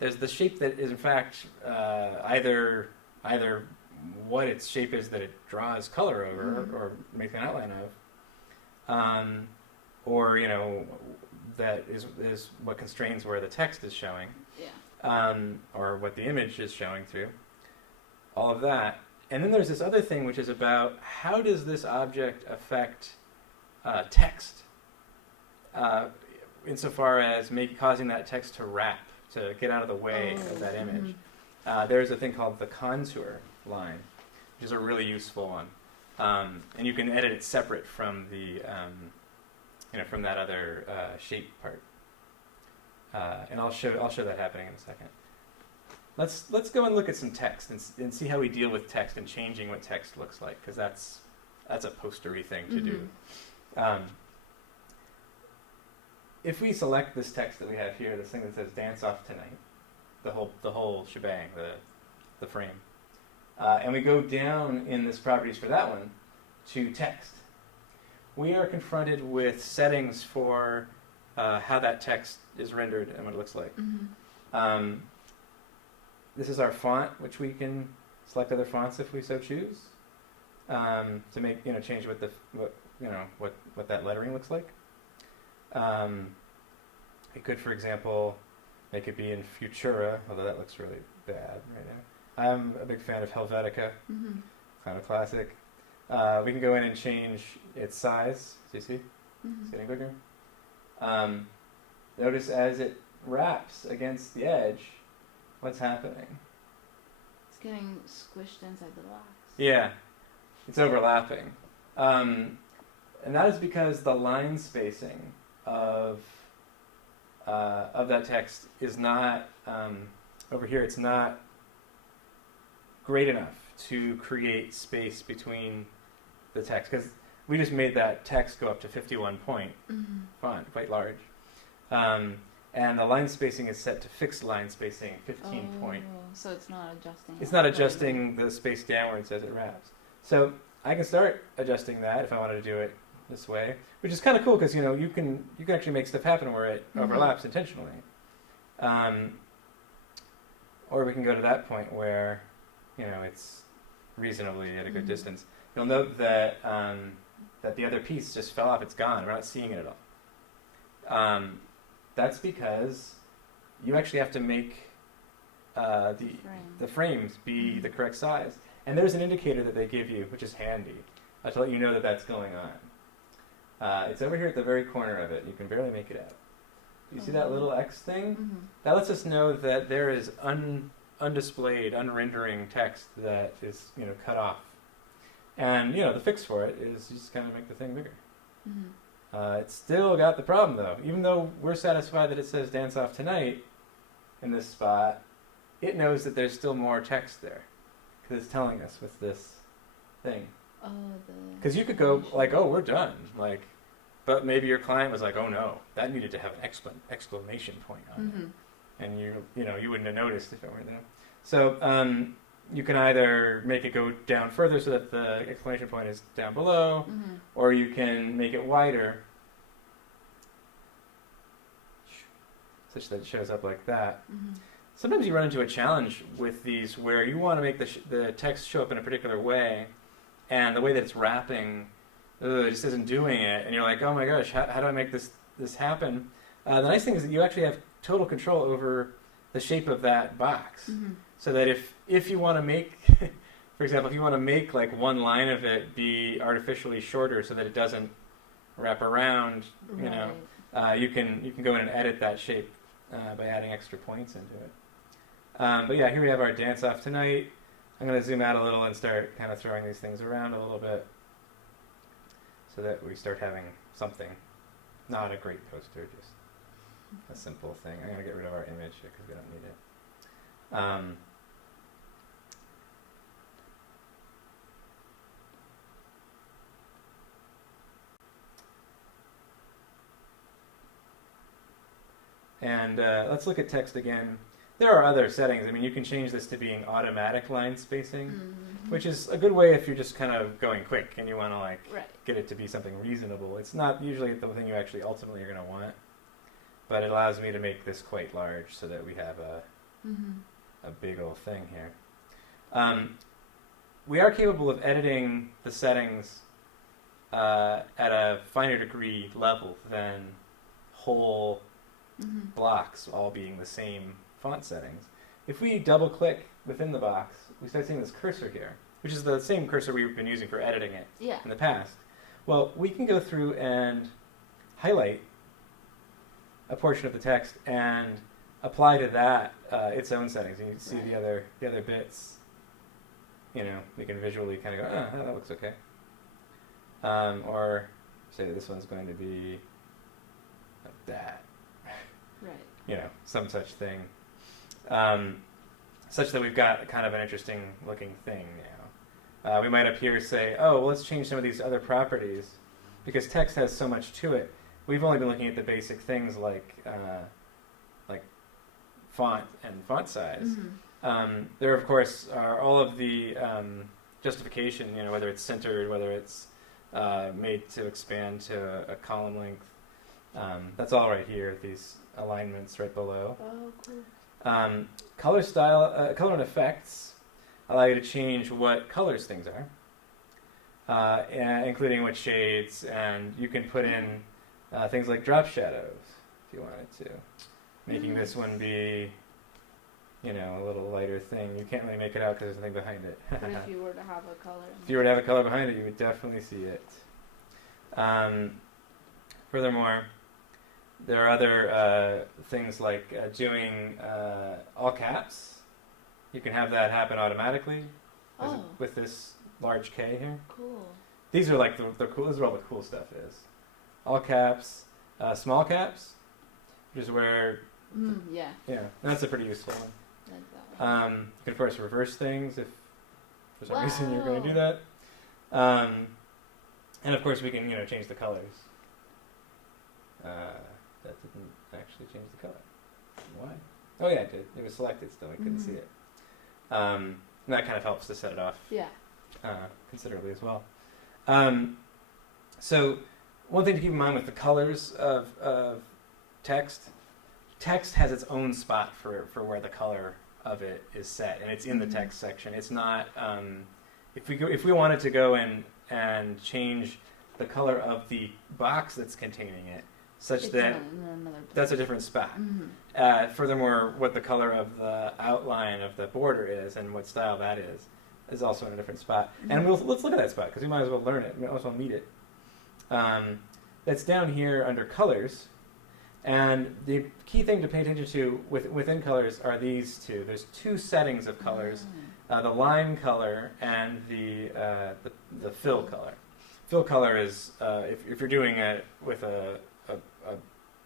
There's the shape that is in fact either what its shape is that it draws color over or makes an outline of, or that is what constrains where the text is showing, Yeah. or what the image is showing through. All of that. And then there's this other thing, which is about how does this object affect text, insofar as causing that text to wrap, to get out of the way of that image. There's a thing called the contour line, which is a really useful one, and you can edit it separate from the from that other shape part. And I'll show that happening in a second. Let's go and look at some text and see how we deal with text and changing what text looks like, because that's a postery thing to do. If we select this text that we have here, this thing that says "Dance Off Tonight," the whole shebang, the frame, and we go down in this properties for that one to text, we are confronted with settings for how that text is rendered and what it looks like. This is our font, which we can select other fonts if we so choose, to make change what that lettering looks like. It could, for example, make it be in Futura, although that looks really bad right now. I'm a big fan of Helvetica, kind of classic. We can go in and change its size. Do you see? It's getting bigger. Notice as it wraps against the edge, what's happening? It's getting squished inside the box. Yeah, it's overlapping. And that is because the line spacing of that text is not, over here, it's not great enough to create space between the text, because we just made that text go up to 51 point font, quite large. And the line spacing is set to fixed line spacing, 15 point. So it's not adjusting. It's not adjusting the space downwards as it wraps. So I can start adjusting that if I wanted to do it this way, which is kind of cool because you can actually make stuff happen where it overlaps intentionally. Or we can go to that point where it's reasonably at a good distance. You'll note that that the other piece just fell off. It's gone. We're not seeing it at all. That's because you actually have to make the frames be the correct size. And there's an indicator that they give you, which is handy, to let you know that that's going on. It's over here at the very corner of it. You can barely make it out. Do you see that little X thing? That lets us know that there is undisplayed, unrendering text that is cut off. And the fix for it is you just kind of make the thing bigger. It's still got the problem though. Even though we're satisfied that it says "Dance Off Tonight" in this spot, it knows that there's still more text there because it's telling us with this thing. Because you could go like, "Oh, we're done," but maybe your client was like, "Oh no, that needed to have an exclamation point on it," and you wouldn't have noticed if it weren't there. So you can either make it go down further so that the exclamation point is down below, or you can make it wider such that it shows up like that. Sometimes you run into a challenge with these where you want to make the text show up in a particular way, and the way that it's wrapping it just isn't doing it, and you're like, oh my gosh, how do I make this happen? The nice thing is that you actually have total control over the shape of that box. So that if you want to make, for example, if you want to make like one line of it be artificially shorter so that it doesn't wrap around, you can go in and edit that shape by adding extra points into it. But yeah, here we have our "Dance Off Tonight." I'm going to zoom out a little and start kind of throwing these things around a little bit so that we start having something, not a great poster, just a simple thing. I'm going to get rid of our image because we don't need it. And let's look at text again. There are other settings. I mean, you can change this to being automatic line spacing, which is a good way if you're just kind of going quick and you want to get it to be something reasonable. It's not usually the thing you actually ultimately are going to want, but it allows me to make this quite large so that we have a big old thing here. We are capable of editing the settings at a finer degree level than whole blocks all being the same font settings. If we double click within the box, we start seeing this cursor here, which is the same cursor we've been using for editing it Yeah. in the past. Well, we can go through and highlight a portion of the text and apply to that its own settings. And you can see Right. the other bits. You know, we can visually kind of go, oh, that looks okay. Or say this one's going to be like that. Right. You know, some such thing. Such that we've got kind of an interesting looking thing now. We might up here say, oh, well, let's change some of these other properties because text has so much to it. We've only been looking at the basic things like font and font size. There, of course, are all of the justification, you know, whether it's centered, whether it's made to expand to a column length. That's all right here, these alignments right below. Oh, cool. Color style, color and effects allow you to change what colors things are, and including what shades, and you can put in things like drop shadows if you wanted to, making this one be, you know, a little lighter thing. You can't really make it out because there's nothing behind it. But if you were to have a color. If you were to have a color behind it, you would definitely see it. Furthermore, there are other things like doing all caps. You can have that happen automatically Oh, with this large K here. cool. These are like the cool. This is where all the cool stuff is. All caps, small caps, which is where Yeah, that's a pretty useful one. like that one. You can of course reverse things if for some reason you're going to do Wow. that. And of course we can change the colors. That didn't actually change the color. Why? Oh yeah, it did. It was selected still. I couldn't see it. And that kind of helps to set it off Yeah. considerably as well. So one thing to keep in mind with the colors of text, text has its own spot for where the color of it is set, and it's in the text section. It's not if we wanted to go in and change the color of the box that's containing it, such It's that in another place. that's a different spot. Furthermore, what the color of the outline of the border is and what style that is also in a different spot. And let's look at that spot because we might as well learn it. We might as well meet it. That's down here under colors. And the key thing to pay attention to within colors are these two. There's two settings of colors, the line color and the fill color. Fill color is if you're doing it with a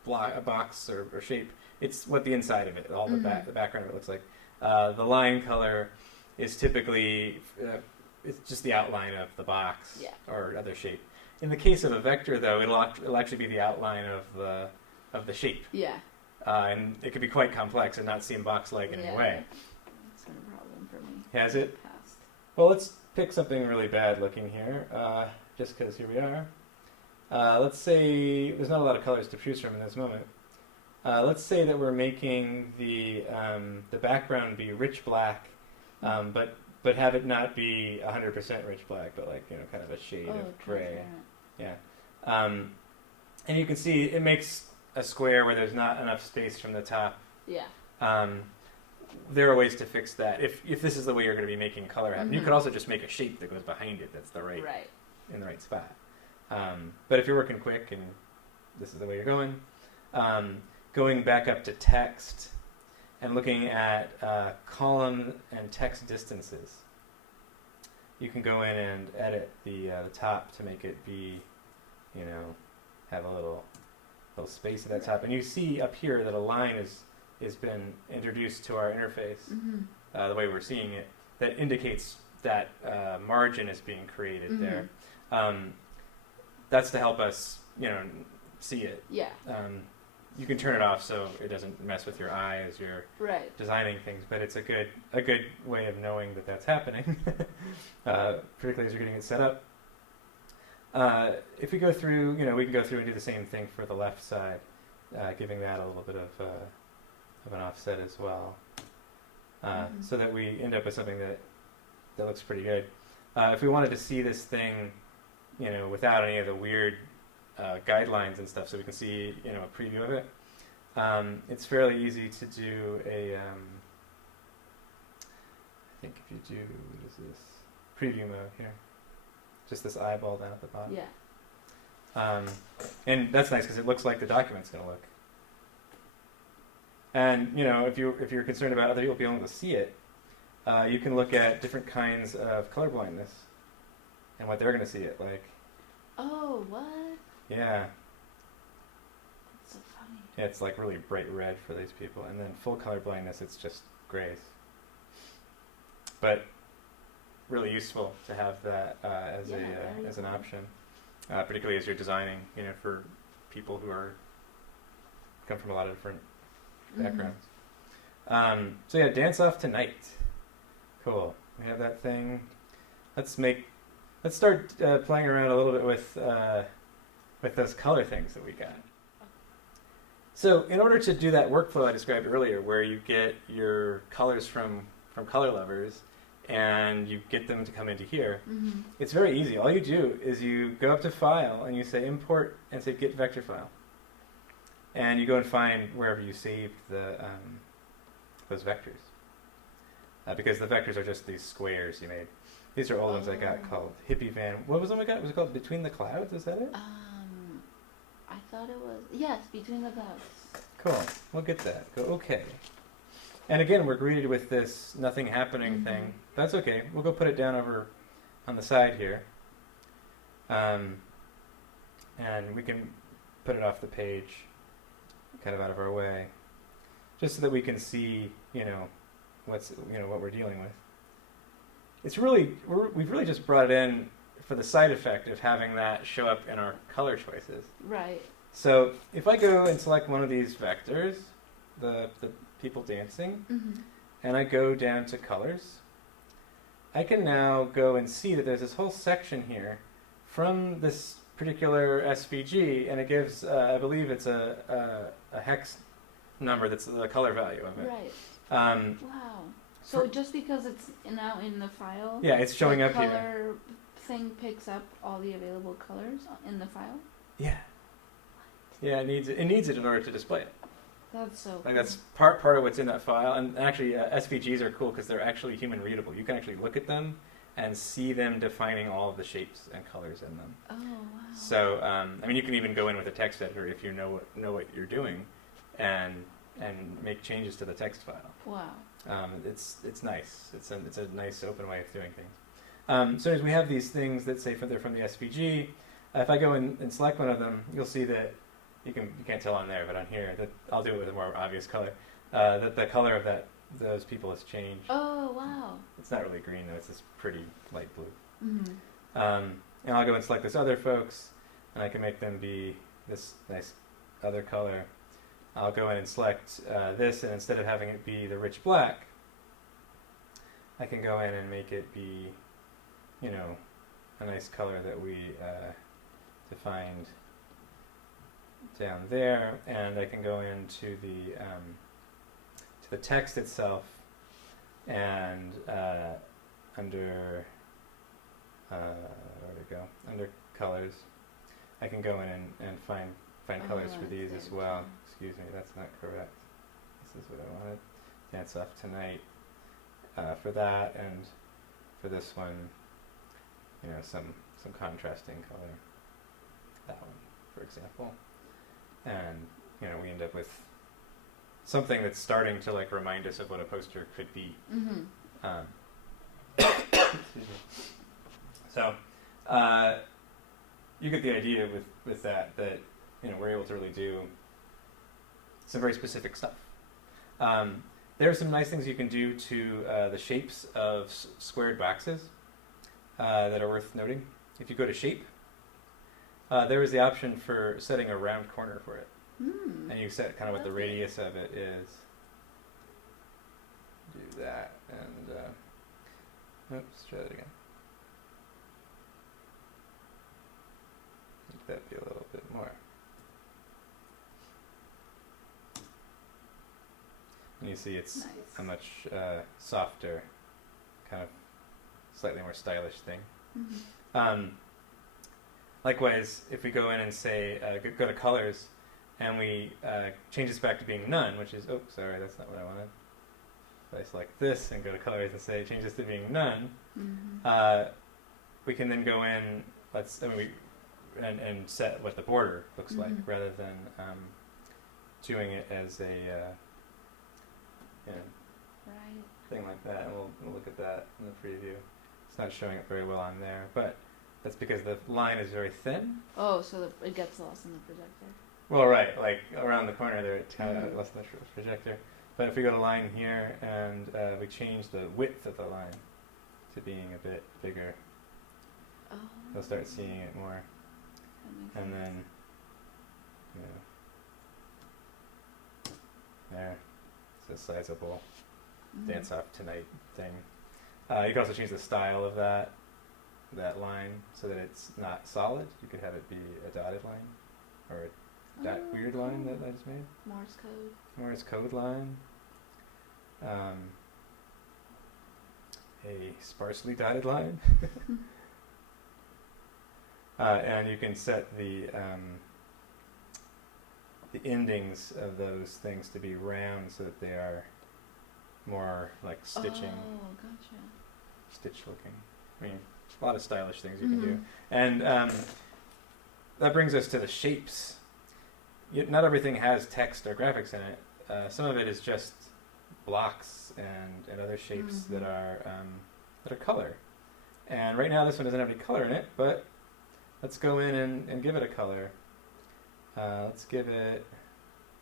box or shape, it's what the inside of it, all the background of it looks like. The line color is typically it's just the outline of the box or other shape. In the case of a vector, though, it'll actually be the outline of the shape. Yeah. And it could be quite complex and not seem box-like in any way. It's been a problem for me. Has it? Past. Well, let's pick something really bad looking here, just because here we are. Let's say there's not a lot of colors to choose from in this moment. Let's say that we're making the background be rich black, but have it not be 100% rich black, but like kind of a shade of gray. Transparent. Yeah. And you can see it makes a square where there's not enough space from the top. Yeah. There are ways to fix that. If this is the way you're going to be making color happen, you could also just make a shape that goes behind it that's in the right spot. But if you're working quick and this is the way you're going back up to text and looking at column and text distances, you can go in and edit the top to make it be, have a little space at that top. And you see up here that a line has been introduced to our interface, the way we're seeing it, that indicates that margin is being created there. That's to help us, see it. Yeah. You can turn it off so it doesn't mess with your eye as you're designing things, but it's a good way of knowing that that's happening, particularly as you're getting it set up. If we go through, we can go through and do the same thing for the left side, giving that a little bit of an offset as well, so that we end up with something that looks pretty good. If we wanted to see this thing without any of the weird guidelines and stuff, so we can see, a preview of it. It's fairly easy to do I think if you do, what is this? Preview mode here. Just this eyeball down at the bottom. Yeah. And that's nice because it looks like the document's going to look. And, if you're concerned about other people being able to see it, you can look at different kinds of color blindness and what they're going to see it like. Oh, what? Yeah. That's so funny. Yeah, it's like really bright red for these people. And then full color blindness, it's just grays. But really useful to have that as an option, particularly as you're designing, for people who come from a lot of different backgrounds. So yeah, Dance Off Tonight. Cool. We have that thing. Let's start playing around a little bit with those color things that we got. So in order to do that workflow I described earlier, where you get your colors from Color Lovers and you get them to come into here, it's very easy. All you do is you go up to File and you say Import and say Get Vector File. And you go and find wherever you saved those vectors. Because the vectors are just these squares you made. These are old ones I got called Hippie Van. What was the one we got? Was it called Between the Clouds? Is that it? I thought it was, yes, Between the Clouds. Cool. We'll get that. Go OK. And again, we're greeted with this nothing happening thing. That's okay. We'll go put it down over on the side here. And we can put it off the page, kind of out of our way, just so that we can see, what we're dealing with. It's we've really just brought it in for the side effect of having that show up in our color choices. Right. So if I go and select one of these vectors, the people dancing, and I go down to colors, I can now go and see that there's this whole section here from this particular SVG, and it gives, I believe it's a hex number that's the color value of it. Right. Wow. So just because it's now in the file, yeah, it's showing up here. The color thing picks up all the available colors in the file? Yeah. Yeah, it needs it in order to display it. That's so cool. Like that's part of what's in that file. And actually, SVGs are cool because they're actually human readable. You can actually look at them and see them defining all of the shapes and colors in them. Oh, wow. So, you can even go in with a text editor if you know what you're doing, and make changes to the text file. Wow. It's nice. It's a nice open way of doing things. So as we have these things that say they're from the SVG, if I go and select one of them, you'll see that you can't tell on there, but on here, that I'll do it with a more obvious color. That the color of those people has changed. Oh, wow. It's not really green though; it's this pretty light blue. Mm-hmm. And I'll go and select this other folks, and I can make them be this nice other color. I'll go in and select this, and instead of having it be the rich black, I can go in and make it be, a nice color that we defined down there, and I can go into the text itself, and under where to go? Under colors, I can go in and find colors for these as well. Excuse me, that's not correct. This is what I wanted. Dance Off Tonight. For that, and for this one, some contrasting color. That one, for example. And we end up with something that's starting to remind us of what a poster could be. Mm-hmm. Excuse me. So you get the idea with that we're able to really do some very specific stuff. There are some nice things you can do to the shapes of squared boxes that are worth noting. If you go to Shape, there is the option for setting a round corner for it. And you set kind of what the radius of it is. Do that, and oops, try that again. Make that be a little bit more. And you see it's Nice. a much softer, kind of slightly more stylish thing. Mm-hmm. Likewise, if we go in and say, go to colors, and we change this back to being none, which is, oh, sorry, that's not what I wanted. If I select this and go to colors and say, change this to being none, we can then go in, and set what the border looks like, rather than doing it as a Right. thing like that. And we'll look at that in the preview. It's not showing it very well on there, but that's because the line is very thin. Oh, so it gets lost in the projector. Well, right, like around the corner there, it's kind of less than the projector. But if we go to line here and we change the width of the line to being a bit bigger, Oh. you'll start seeing it more. That makes And sense. then, there, it's a sizable dance off tonight thing. You can also change the style of that line so that it's not solid. You could have it be a dotted line, or that weird line that I just made. Morse code. Morse code line. A sparsely dotted line. And you can set the endings of those things to be round so that they are more like stitching, Oh, gotcha. stitch looking. I mean, a lot of stylish things you can do. And that brings us to the shapes. Not everything has text or graphics in it. Some of it is just blocks and other shapes that are color. And right now this one doesn't have any color in it, but let's go in and give it a color. Let's give it.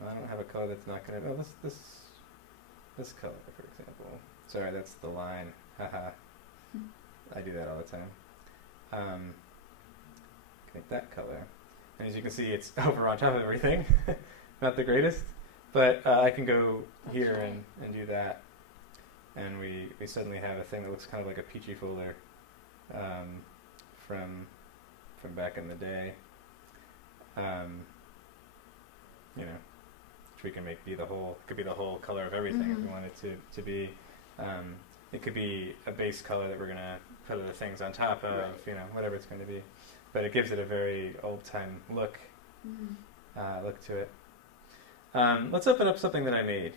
Well, I don't have a color that's not going to. Oh, this color, for example. Sorry, that's the line. Haha. I do that all the time. Make that color. And as you can see, it's over on top of everything. Not the greatest. But I can go here and do that. And we suddenly have a thing that looks kind of like a peachy folder from back in the day. Which we can make be the whole, could be the whole color of everything if we want it to be. It could be a base color that we're going to put other things on top of, whatever it's going to be. But it gives it a very old-time look to it. Let's open up something that I made,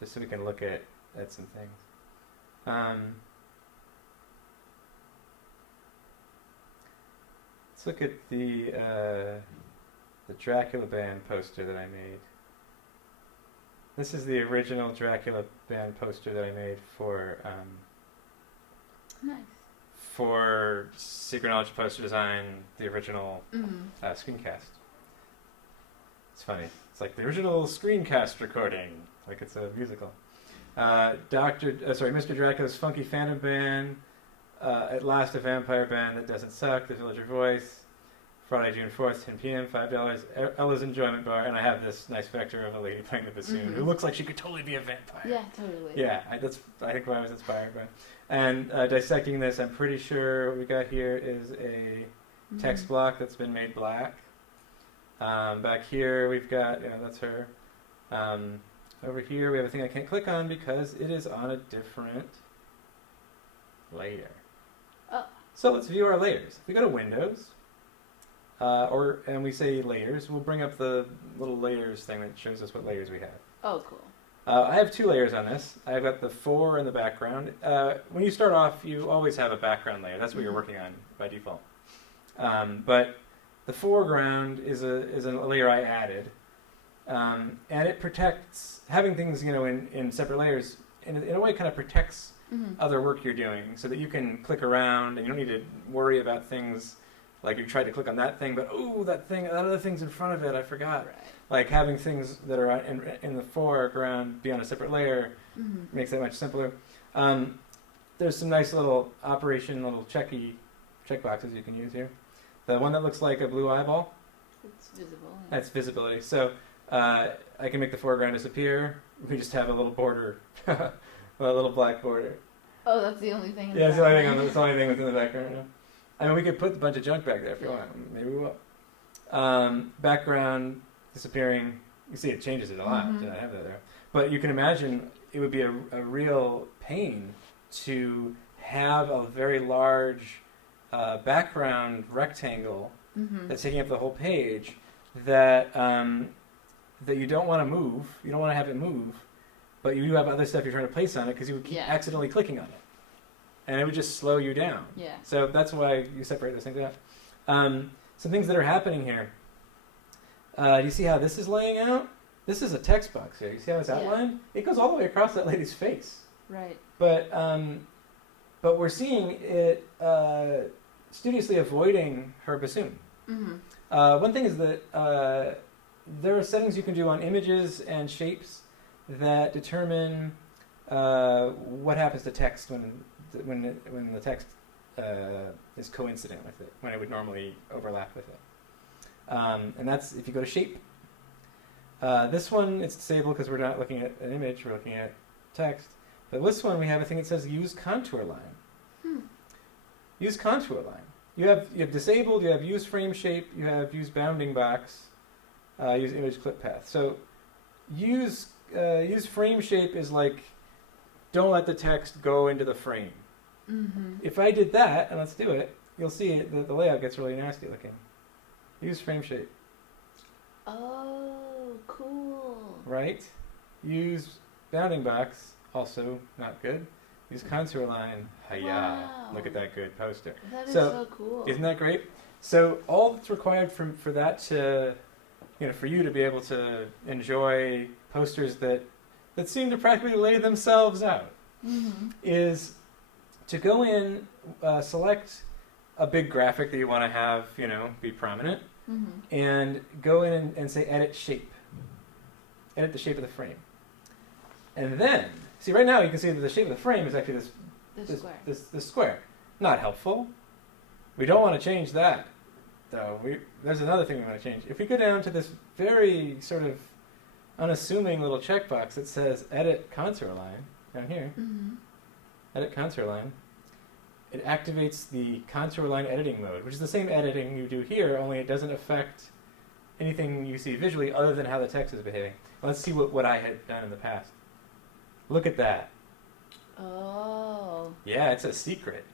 just so we can look at some things. Let's look at the Dracula band poster that I made. This is the original Dracula band poster that I made for Nice. for Secret Knowledge Poster Design, the original screencast. It's funny. It's like the original screencast recording, like it's a musical. Mr. Dracula's Funky Phantom Band, At Last a Vampire Band That Doesn't Suck, The Villager Voice, Friday, June 4th, 10 p.m., $5, Ella's Enjoyment Bar, and I have this nice vector of a lady playing the bassoon who looks like she could totally be a vampire. Yeah, totally. Yeah, I think what I was inspired by. And dissecting this, I'm pretty sure what we got here is a text block that's been made black. Back here we've got, that's her. Over here we have a thing I can't click on because it is on a different layer. Oh. So let's view our layers. If we go to Windows, and we say layers, we'll bring up the little layers thing that shows us what layers we have. Oh, cool. I have two layers on this. I've got the fore and the background. When you start off, you always have a background layer. That's what you're working on by default. But the foreground is a layer I added, and it protects having things in separate layers. In a way, kind of protects other work you're doing, so that you can click around and you don't need to worry about things like you tried to click on that thing, but that other thing's in front of it. I forgot. Right. Like having things that are in the foreground be on a separate layer makes that much simpler. There's some nice little check boxes you can use here. The one that looks like a blue eyeball, It's visible. Yeah. that's visibility. So I can make the foreground disappear. We just have a little border, a little black border. Oh, that's the only thing. Yeah, it's the only thing within the background. Yeah. I mean, we could put a bunch of junk back there if you want. Maybe we will. Background disappearing. You see, it changes it a lot. Did I have that there? But you can imagine it would be a real pain to have a very large background rectangle Mm-hmm. that's taking up the whole page that that you don't want to move. You don't want to have it move, but you do have other stuff you're trying to place on it because you would keep Yeah. accidentally clicking on it, and it would just slow you down. Yeah. So that's why you separate those things out. Some things that are happening here. Do you see how this is laying out? This is a text box here. You see how it's Yeah. outlined? It goes all the way across that lady's face. Right. But we're seeing it studiously avoiding her bassoon. Mm-hmm. One thing is that there are settings you can do on images and shapes that determine what happens to text when the text is coincident with it, when it would normally overlap with it. And that's if you go to shape. This one, it's disabled because we're not looking at an image, we're looking at text. But this one, we have a thing that says use contour line. Use contour line. You have disabled, you have use frame shape, you have use bounding box, use image clip path. So use frame shape is like, don't let the text go into the frame. Mm-hmm. If I did that, and let's do it, you'll see the layout gets really nasty looking. Use frame shape. Oh, cool. Right? Use bounding box, also not good. Use contour line, hiya. Wow. Look at that good poster. That is So, so cool. Isn't that great? So all that's required for that to, for you to be able to enjoy posters that seem to practically lay themselves out Mm-hmm. is to go in, select a big graphic that you want to have, be prominent, Mm-hmm. and go in and say edit shape. Edit the shape of the frame. And then, see right now you can see that the shape of the frame is actually The square. this square. Not helpful. We don't want to change that, though. There's another thing we want to change. If we go down to this very sort of unassuming little checkbox that says edit contour line, down here, Mm-hmm. edit contour line, it activates the contour line editing mode, which is the same editing you do here, only it doesn't affect anything you see visually other than how the text is behaving. Let's see what I had done in the past. Look at that. Oh. Yeah, it's a secret.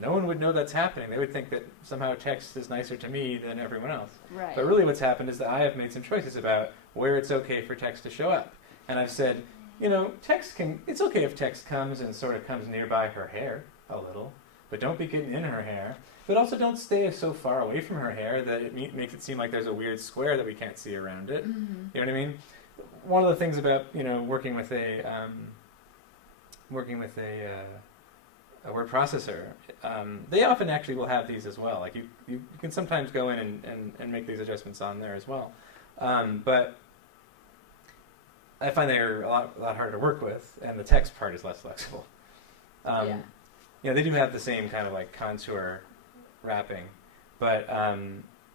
No one would know that's happening. They would think that somehow text is nicer to me than everyone else. Right. But really what's happened is that I have made some choices about where it's okay for text to show up. And I've said, it's okay if text comes and sort of comes nearby her hair a little, but don't be getting in her hair. But also don't stay so far away from her hair that it makes it seem like there's a weird square that we can't see around it. Mm-hmm. You know what I mean? One of the things about working with a word processor, they often actually will have these as well. Like you can sometimes go in and make these adjustments on there as well. But I find they're a lot harder to work with, and the text part is less flexible. They do have the same kind of like contour wrapping, but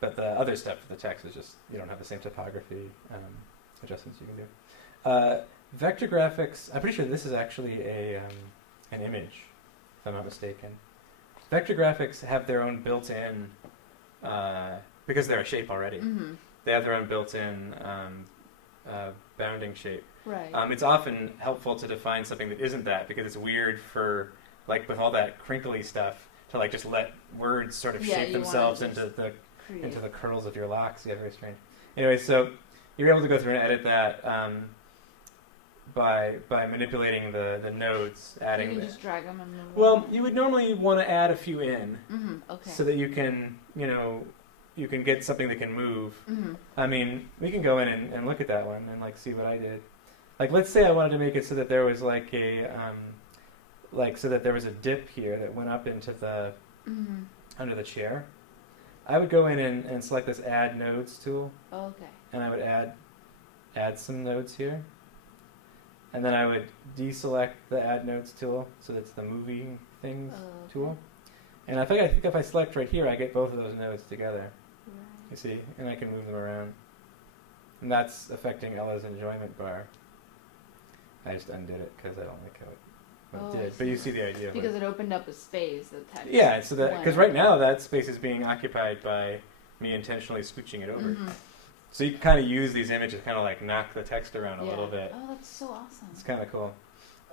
the other stuff for the text is just you don't have the same typography adjustments you can do. Vector graphics. I'm pretty sure this is actually an image, if I'm not mistaken. Vector graphics have their own built-in because they're a shape already. Mm-hmm. They have their own built-in bounding shape. Right. It's often helpful to define something that isn't that because it's weird for like with all that crinkly stuff to like just let words sort of shape you wanna themselves just into the curls of your locks. Yeah, very strange. Anyway, so you're able to go through and edit that by manipulating the nodes, adding. You can just drag them and move them. Well, you would normally want to add a few in Mm-hmm. Okay. so that you can you can get something that can move. Mm-hmm. I mean, we can go in and look at that one and like see what I did. Like, let's say I wanted to make it so that there was like a so that there was a dip here that went up into the Mm-hmm. under the chair. I would go in and select this Add Nodes tool, Okay. and I would add some nodes here, and then I would deselect the Add Nodes tool, so that's the moving things Okay. tool. And I think if I select right here, I get both of those nodes together. Right. You see, and I can move them around. And that's affecting Ella's enjoyment bar. I just undid it because I don't like how it I did. But you see the idea of Because it opened up a space that text. yeah, so that because went. right now that space is being occupied by me intentionally scooching it over. Mm-hmm. So you can kind of use these images, kind of like knock the text around a little bit. Oh, that's so awesome. It's kind of cool.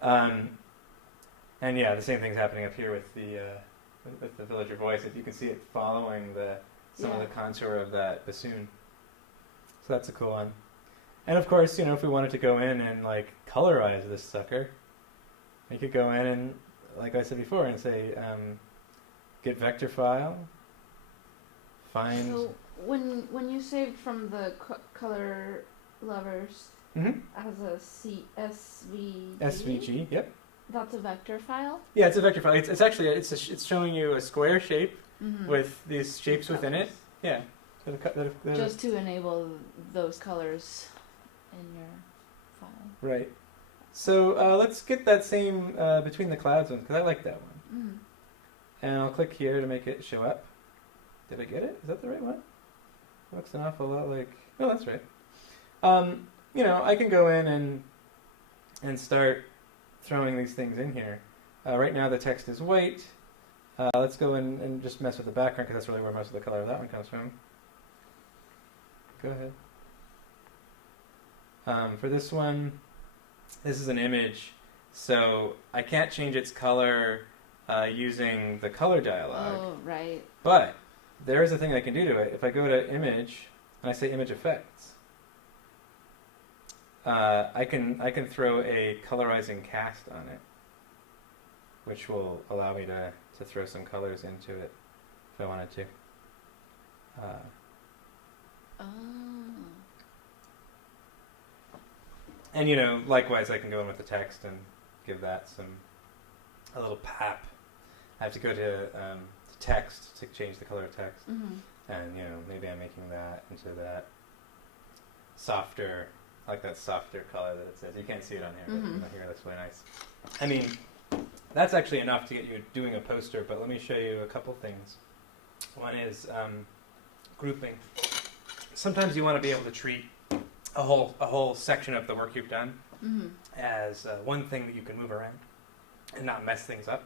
And yeah, the same thing's happening up here with the with the Villager voice, if you can see it following some of the contour of that bassoon. So that's a cool one. And of course, if we wanted to go in and like colorize this sucker, you could go in and, like I said before, and say, get vector file, find. So when you saved from the color lovers as a SVG. SVG, yep. That's a vector file. Yeah, it's a vector file. It's actually it's showing you a square shape with these shapes within it. Yeah. Just to enable those colors in your file. Right. So let's get that same between the clouds one, because I like that one. And I'll click here to make it show up. Did I get it? Is that the right one? Looks an awful lot like... Oh, that's right. I can go in and start throwing these things in here. Right now the text is white. Let's go in and just mess with the background, because that's really where most of the color of that one comes from. Go ahead. For this one, this is an image, so I can't change its color using the color dialog. Oh, right. But there is a thing I can do to it. If I go to image and I say image effects, I can throw a colorizing cast on it, which will allow me to throw some colors into it if I wanted to. And likewise, I can go in with the text and give that a little pap. I have to go to text to change the color of text, and maybe I'm making that into that softer, like that softer color that it says. You can't see it on here, but here it looks really nice. I mean, that's actually enough to get you doing a poster, but let me show you a couple things. One is grouping. Sometimes you want to be able to treat a whole section of the work you've done as one thing that you can move around and not mess things up.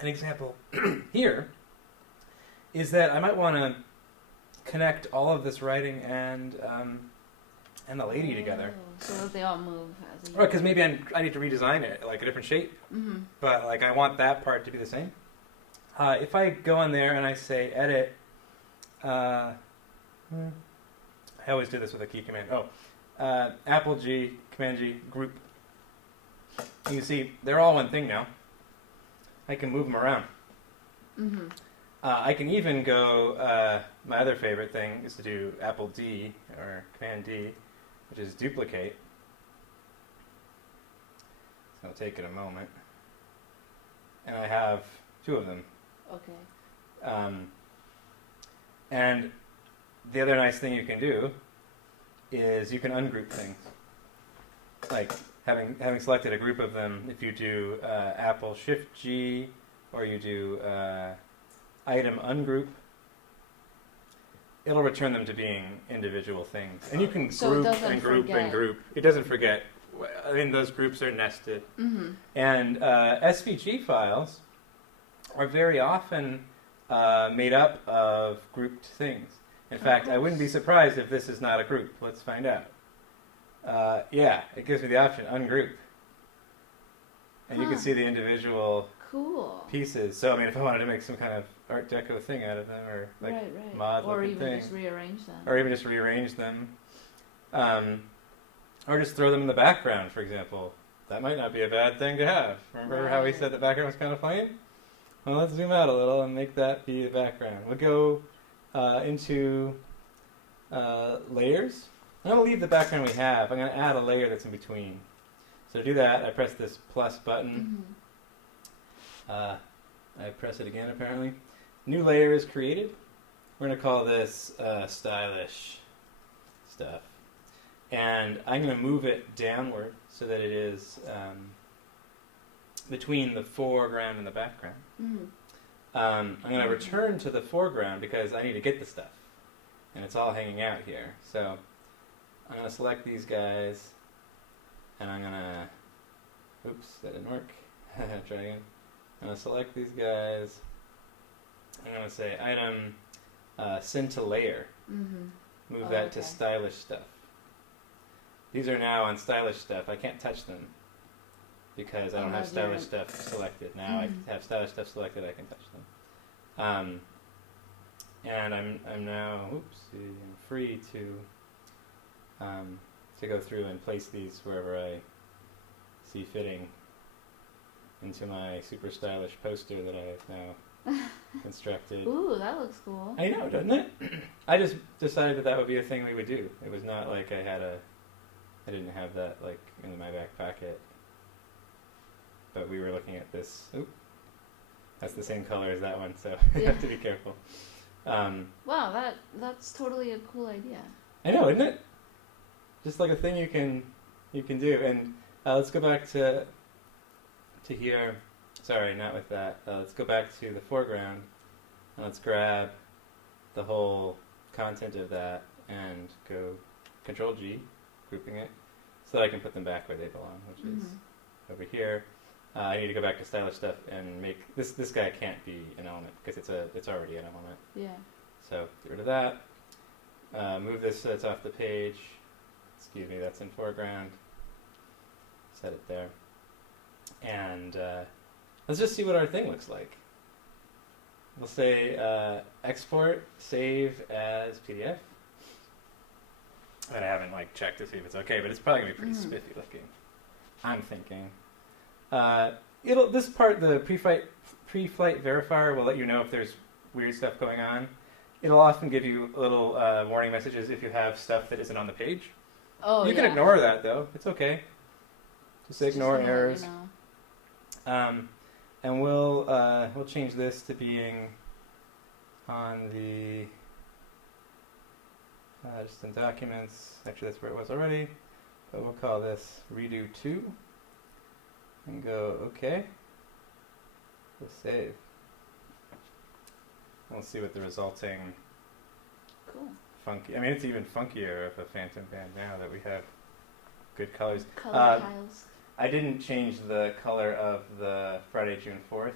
An example here is that I might want to connect all of this writing and the lady together. So that they all move as a Right, because maybe I need to redesign it, like a different shape. But like I want that part to be the same. If I go on there and I say edit, I always do this with a key command. Apple G, Command G, group. You can see they're all one thing now. I can move them around. I can even go, my other favorite thing is to do Apple D, or Command D, which is duplicate. It's going to take it a moment. And I have two of them. Okay. And the other nice thing you can do is you can ungroup things. Like having selected a group of them, if you do Apple Shift G, or you do item ungroup, it'll return them to being individual things. And you can group and group and group. It doesn't forget. I mean, those groups are nested. And SVG files are very often made up of grouped things. In fact, I wouldn't be surprised if this is not a group. Let's find out. Yeah, it gives me the option, ungroup. And you can see the individual pieces. So, I mean, if I wanted to make some kind of Art Deco thing out of them, or like mod-looking thing. Or even just rearrange them. Or even just rearrange them. Or just throw them in the background, for example. That might not be a bad thing to have. Remember how we said the background was kind of plain? Well, let's zoom out a little and make that be the background. We'll go into layers. I'm going to leave the background we have. I'm going to add a layer that's in between. So to do that, I press this plus button. I press it again, apparently. New layer is created. We're going to call this stylish stuff. And I'm going to move it downward so that it is between the foreground and the background. I'm going to return to the foreground because I need to get the stuff. And it's all hanging out here. So I'm going to select these guys. And I'm going to... Oops, that didn't work. Try again. I'm going to select these guys. I'm going to say item send to layer. Move that to stylish stuff. These are now on stylish stuff. I can't touch them. because I Oh, don't have that's your- stylish stuff selected. Now I have stylish stuff selected, I can touch them. And I'm now, I'm free to go through and place these wherever I see fitting into my super stylish poster that I have now constructed. Ooh, that looks cool. I know, doesn't it? I just decided that would be a thing we would do. It was not like I didn't have that like in my back pocket. But we were looking at this. Oop, that's the same color as that one, so you Yeah. have to be careful. Wow, that's totally a cool idea. I know, isn't it? Just like a thing you can do. And let's go back to here. Sorry, not with that. Let's go back to the foreground, and let's grab the whole content of that and go Control G, grouping it, so that I can put them back where they belong, which is over here. I need to go back to stylish stuff and make this guy can't be an element because it's already an element. Yeah. So get rid of that. Move this so it's off the page. Excuse me, that's in foreground. Set it there. And let's just see what our thing looks like. We'll say export, save as PDF. And I haven't checked to see if it's okay, but it's probably gonna be pretty spiffy looking. I'm thinking. This part, the pre-flight verifier, will let you know if there's weird stuff going on. It'll often give you little warning messages if you have stuff that isn't on the page. Oh, You can ignore that though. It's okay. Just ignore gonna let you errors. know. And we'll change this to being on the just in documents. Actually, that's where it was already. But we'll call this redo 2 and go OK. We'll save. We'll see what the resulting Cool. funky. I mean, it's even funkier of a Phantom band now that we have good colors. Color tiles. I didn't change the color of the Friday, June 4th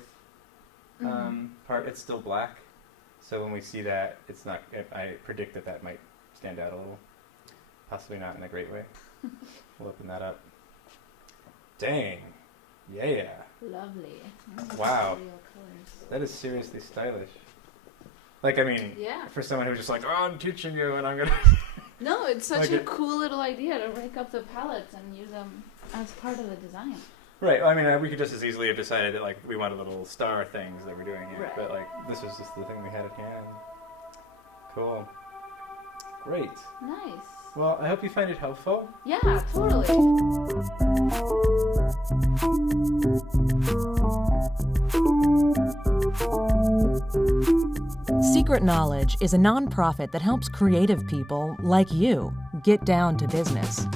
part. It's still black. So when we see that, it's not. I predict that might stand out a little. Possibly not in a great way. We'll open that up. Dang. Yeah. Lovely. Wow. Real colors. That is seriously stylish. Yeah. For someone who's just like, oh, I'm teaching you and I'm going to... No, it's such Like a it- cool little idea to break up the palettes and use them as part of the design. Right. I mean, we could just as easily have decided that, we wanted little star things that we're doing here. Right. But, this was just the thing we had at hand. Cool. Great. Nice. Well, I hope you find it helpful. Yeah, totally. Secret Knowledge is a nonprofit that helps creative people like you get down to business.